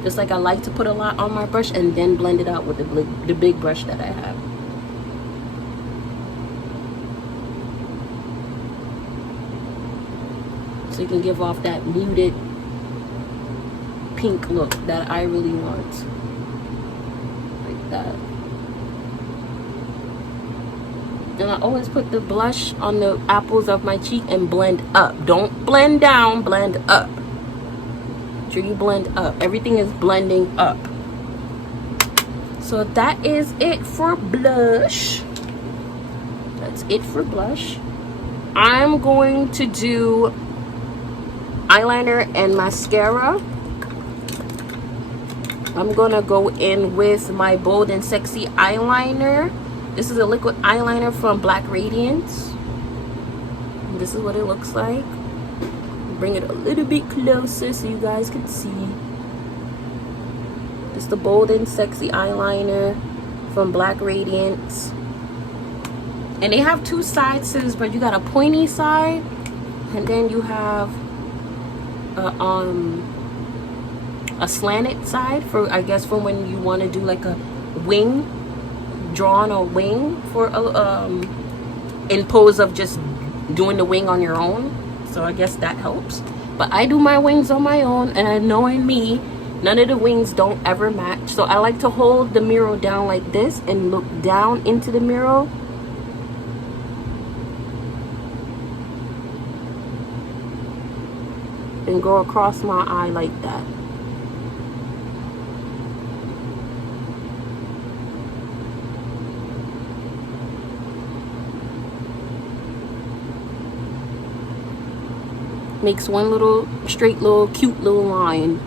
Just like I like to put a lot on my brush and then blend it out with the big brush that I have. So you can give off that muted pink look that I really want. Like that. And I always put the blush on the apples of my cheek and blend up. Don't blend down, blend up. Make sure you blend up. Everything is blending up. So that is it for blush. That's it for blush. I'm going to do eyeliner and mascara. I'm gonna go in with my Bold and Sexy eyeliner. This is a liquid eyeliner from Black Radiance. This is what it looks like. Bring it a little bit closer so you guys can see. This is the Bold and Sexy eyeliner from Black Radiance. And they have two sides to this, but you got a pointy side, and then you have a slanted side for, I guess, for when you want to do like a wing, drawn a wing for in pose of just doing the wing on your own. So I guess that helps. But I do my wings on my own, and I know in me, none of the wings don't ever match. So I like to hold the mirror down like this and look down into the mirror. And go across my eye like that. Makes one little straight little cute little line.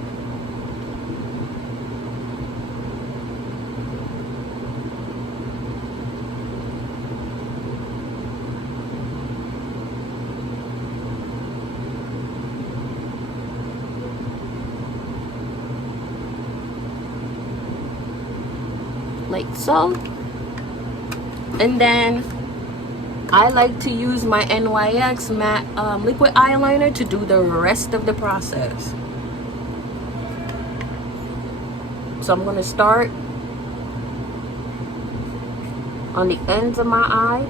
Like so. And then I like to use my NYX matte liquid eyeliner to do the rest of the process. So I'm going to start on the ends of my eye,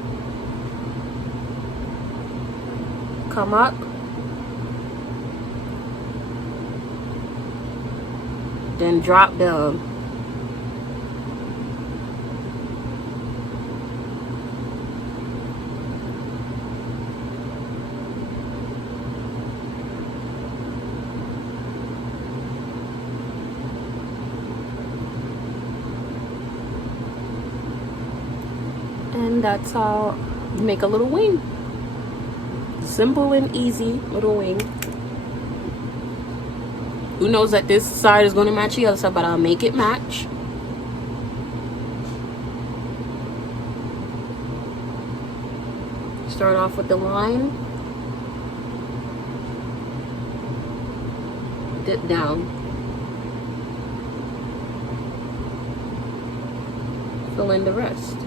come up, then drop down. And that's how you make a little wing. Simple and easy little wing. Who knows that this side is going to match the other side, but I'll make it match. Start off with the line. Dip down. Fill in the rest.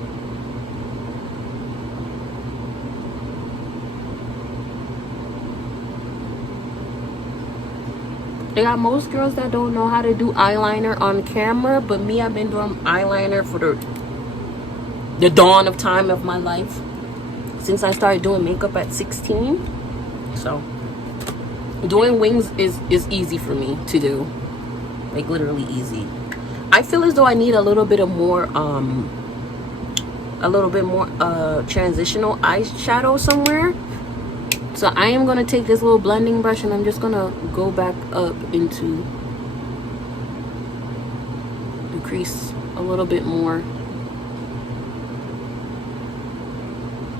They got most girls that don't know how to do eyeliner on camera, but me, I've been doing eyeliner for the dawn of time of my life, since I started doing makeup at 16. So doing wings is easy for me to do, like literally easy. I feel as though I need a little bit more transitional eyeshadow somewhere. So I am going to take this little blending brush and I'm just going to go back up into the crease a little bit more.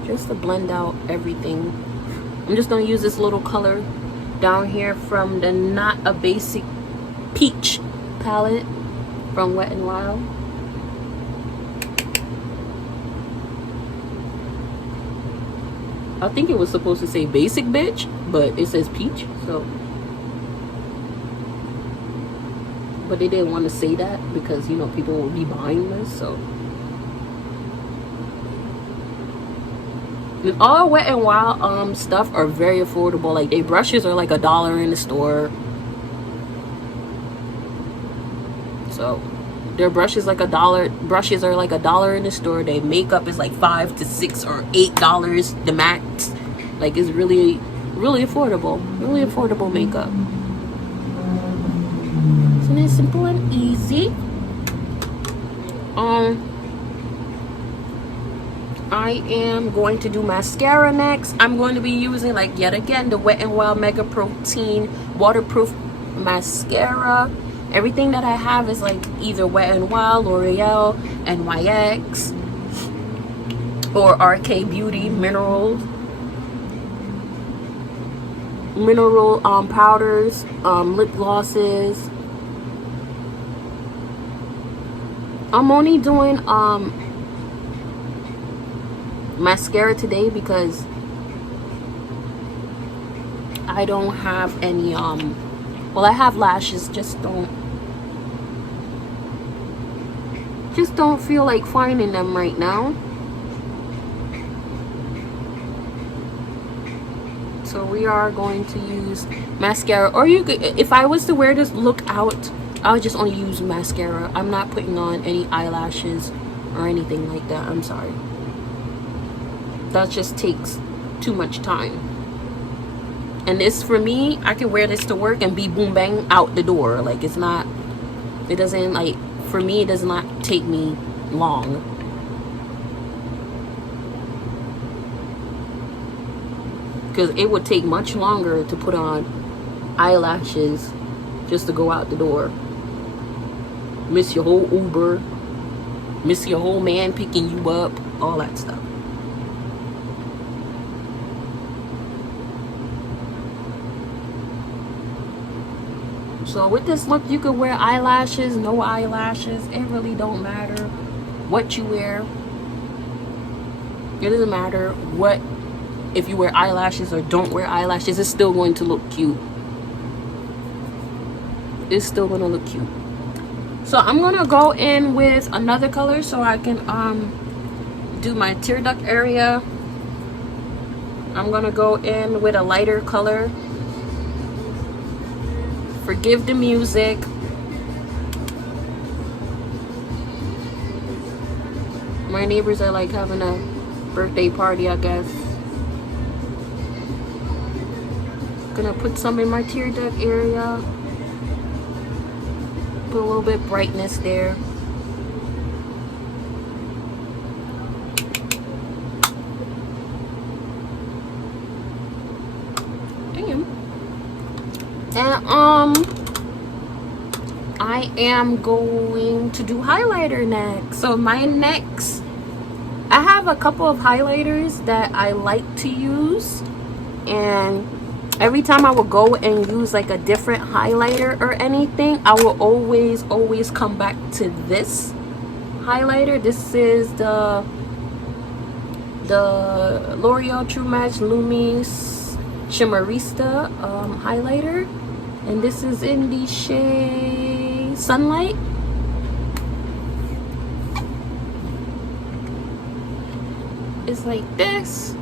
Just to blend out everything. I'm just going to use this little color down here from the Not a Basic Peach palette from Wet n Wild. I think it was supposed to say basic bitch, but it says peach, so. But they didn't want to say that because, you know, people will be buying this, so. And all Wet n Wild stuff are very affordable. Like, their brushes are like $1 in the store. So their brushes like $1. Brushes are like $1 in the store. Their makeup is like $5 to $6 or $8 the max. Like, it's really, really affordable. Really affordable makeup. Isn't it simple and easy? I am going to do mascara next. I'm going to be using, like, yet again, the Wet n Wild Mega Protein Waterproof Mascara. Everything that I have is like either Wet n Wild, L'Oreal, NYX, or RK Beauty mineral powders, lip glosses, I'm only doing mascara today because I don't have any well, I have lashes, just don't feel like finding them right now. So we are going to use mascara, or you could, if I was to wear this look out, I would just only use mascara. I'm not putting on any eyelashes or anything like that. I'm sorry. That just takes too much time. And this, for me, I can wear this to work and be boom bang out the door. Like, it's not, it doesn't, like, for me, it does not take me long. Because it would take much longer to put on eyelashes just to go out the door. Miss your whole Uber, miss your whole man picking you up, all that stuff. So with this look, you could wear eyelashes, no eyelashes. It really don't matter what you wear. It doesn't matter what, if you wear eyelashes or don't wear eyelashes, it's still going to look cute. It's still gonna look cute. So I'm gonna go in with another color so I can do my tear duct area. I'm gonna go in with a lighter color. Forgive the music. My neighbors are like having a birthday party, I guess. Gonna put some in my tear duct area. Put a little bit of brightness there. Damn. And I am going to do highlighter next. So my next, I have a couple of highlighters that I like to use, and every time I will go and use like a different highlighter or anything, I will always come back to this highlighter. This is the L'Oreal True Match Lumis Shimmerista highlighter, and this is in the shade Sunlight. It's like this,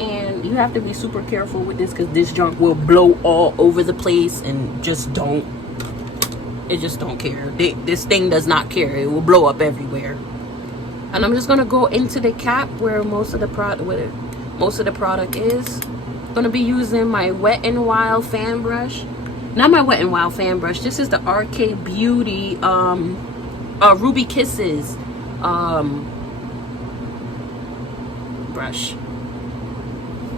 and you have to be super careful with this because this junk will blow all over the place, and just don't care. This thing does not care. It will blow up everywhere. And I'm just gonna go into the cap where most of the product is. Gonna be using my Wet n Wild fan brush. Not my Wet n Wild fan brush. This is the RK Beauty Ruby Kisses brush,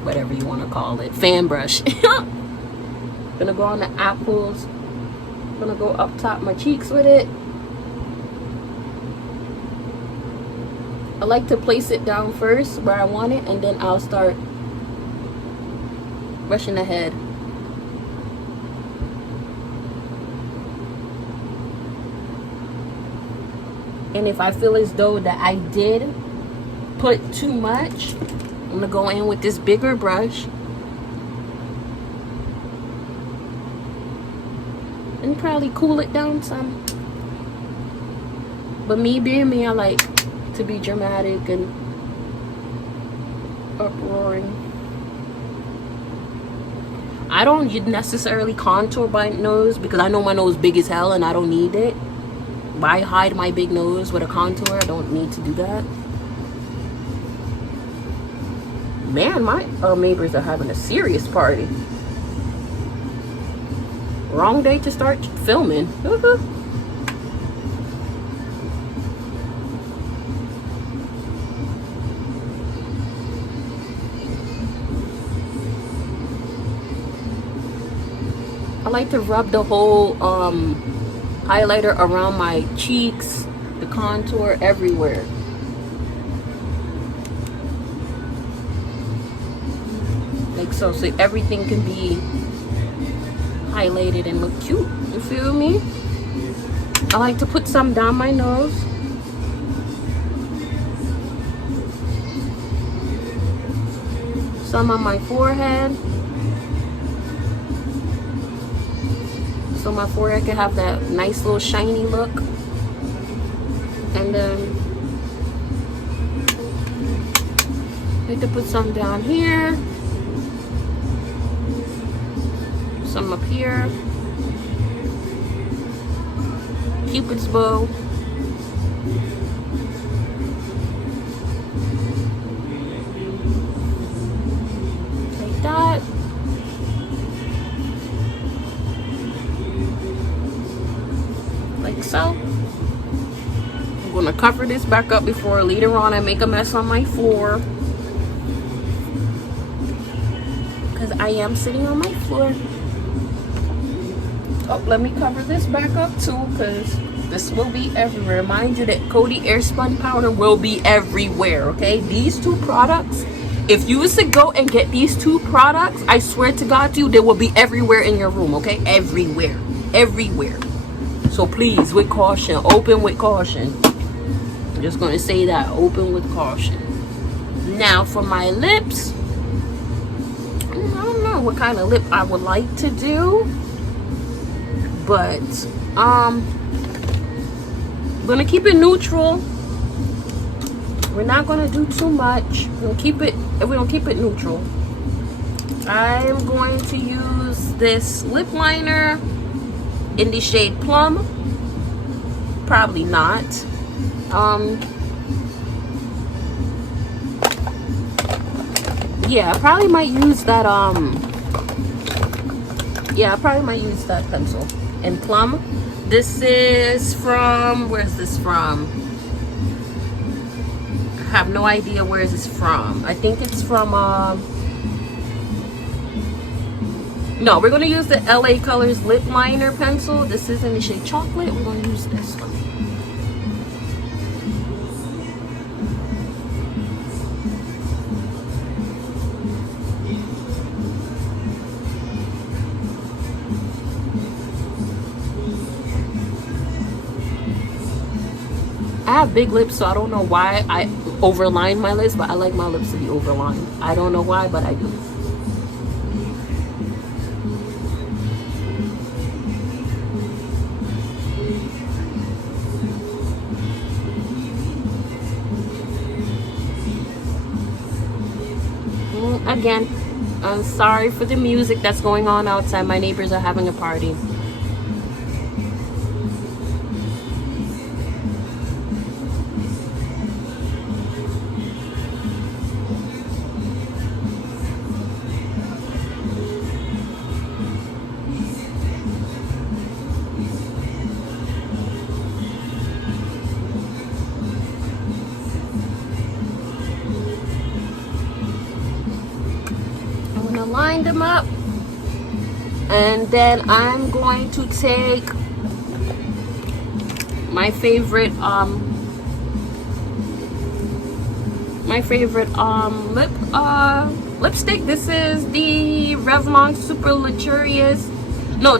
whatever you want to call it, fan brush. Gonna go on the apples. Gonna go up top my cheeks with it. I like to place it down first where I want it, and then I'll start brushing the head. And if I feel as though that I did put too much, I'm gonna go in with this bigger brush and probably cool it down some. But me being me, I like to be dramatic and uproaring. I don't necessarily contour my nose because I know my nose big as hell and I don't need it. Why hide my big nose with a contour? I don't need to do that. Man, my neighbors are having a serious party. Wrong day to start filming. I like to rub the whole highlighter around my cheeks, the contour, everywhere. Like so everything can be highlighted and look cute. You feel me? I like to put some down my nose. Some on my forehead. So my forehead can have that nice little shiny look. And then I like to put some down here. Some up here. Cupid's bow. Like that. Like so. I'm gonna cover this back up before later on I make a mess on my floor. Because I am sitting on my floor. Oh, let me cover this back up too, because this will be everywhere. Mind you that Coty Airspun powder will be everywhere, okay? These two products, if you was to go and get these two products, I swear to God to you, they will be everywhere in your room, okay? Everywhere. Everywhere. So please, with caution. Open with caution. I'm just going to say that. Open with caution. Now, for my lips, I don't know what kind of lip I would like to do. But I'm gonna keep it neutral. We're not gonna do too much. We're gonna keep it neutral. I'm going to use this lip liner in the shade Plum. Probably not. Yeah, I probably might use that yeah, I probably might use that pencil in Plum. This is from, where's this from? I have no idea where is this from. I think it's from no, we're gonna use the LA Colors lip liner pencil. This is in the shade Chocolate. We're gonna use this one. I have big lips, so I don't know why I overline my lips, but I like my lips to be overlined. I don't know why, but I do. Again, I'm sorry for the music that's going on outside. My neighbors are having a party. Line them up, and then I'm going to take my favorite lipstick. This is the Revlon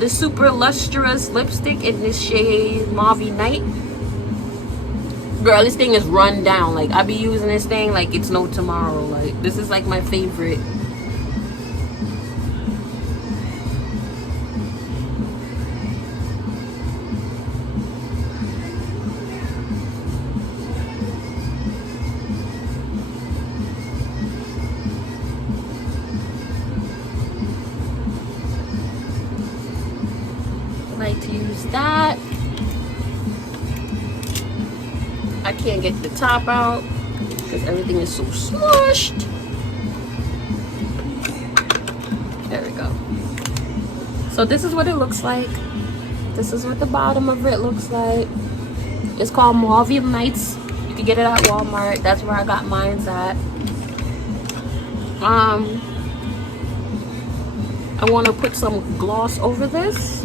the Super Lustrous lipstick in this shade Mauve Night. Girl, this thing is run down. Like, I be using this thing like it's no tomorrow. Like, this is like my favorite. Like to use that. I can't get the top out because everything is so smushed. There we go. So this is what it looks like. This is what the bottom of it looks like. It's called Mauve Nights. You can get it at Walmart. That's where I got mine's at. I want to put some gloss over this.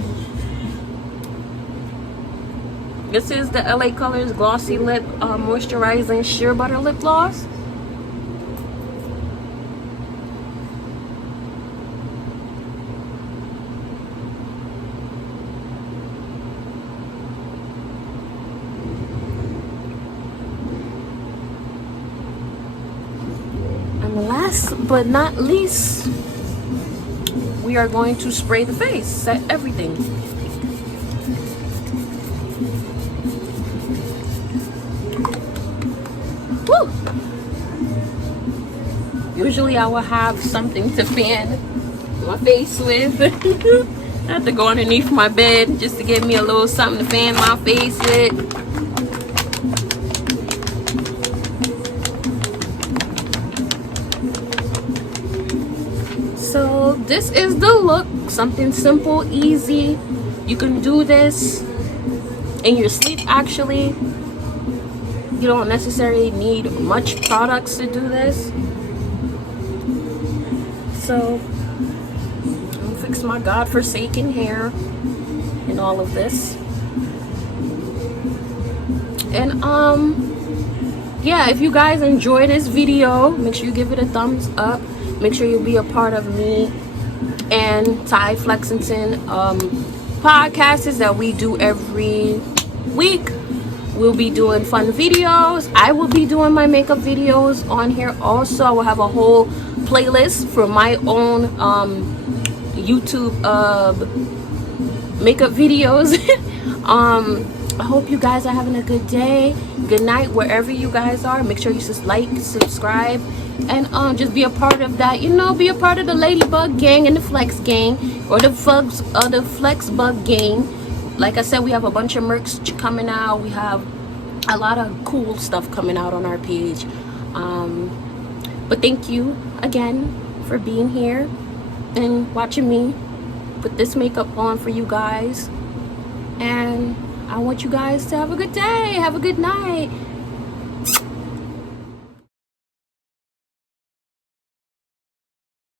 This is the LA Colors Glossy Lip Moisturizing Sheer Butter Lip Gloss. last but not least, we are going to spray the face, set everything. Woo! Usually I will have something to fan my face with. I have to go underneath my bed just to get me a little something to fan my face with. So this is the look, something simple, easy. You can do this in your sleep actually. You don't necessarily need much products to do this. So I'm gonna fix my godforsaken hair and all of this. And yeah, if you guys enjoy this video, make sure you give it a thumbs up. Make sure you be a part of me and Ty Flexington podcasts that we do every week. We'll be doing fun videos. I will be doing my makeup videos on here also. I will have a whole playlist for my own YouTube makeup videos. I hope you guys are having a good day, good night, wherever you guys are. Make sure you just like, subscribe, and just be a part of that. You know, be a part of the Ladybug gang and the Flex gang, or the Flex Bug gang. Like I said, we have a bunch of merch coming out. We have a lot of cool stuff coming out on our page. But thank you again for being here and watching me put this makeup on for you guys. And I want you guys to have a good day, have a good night,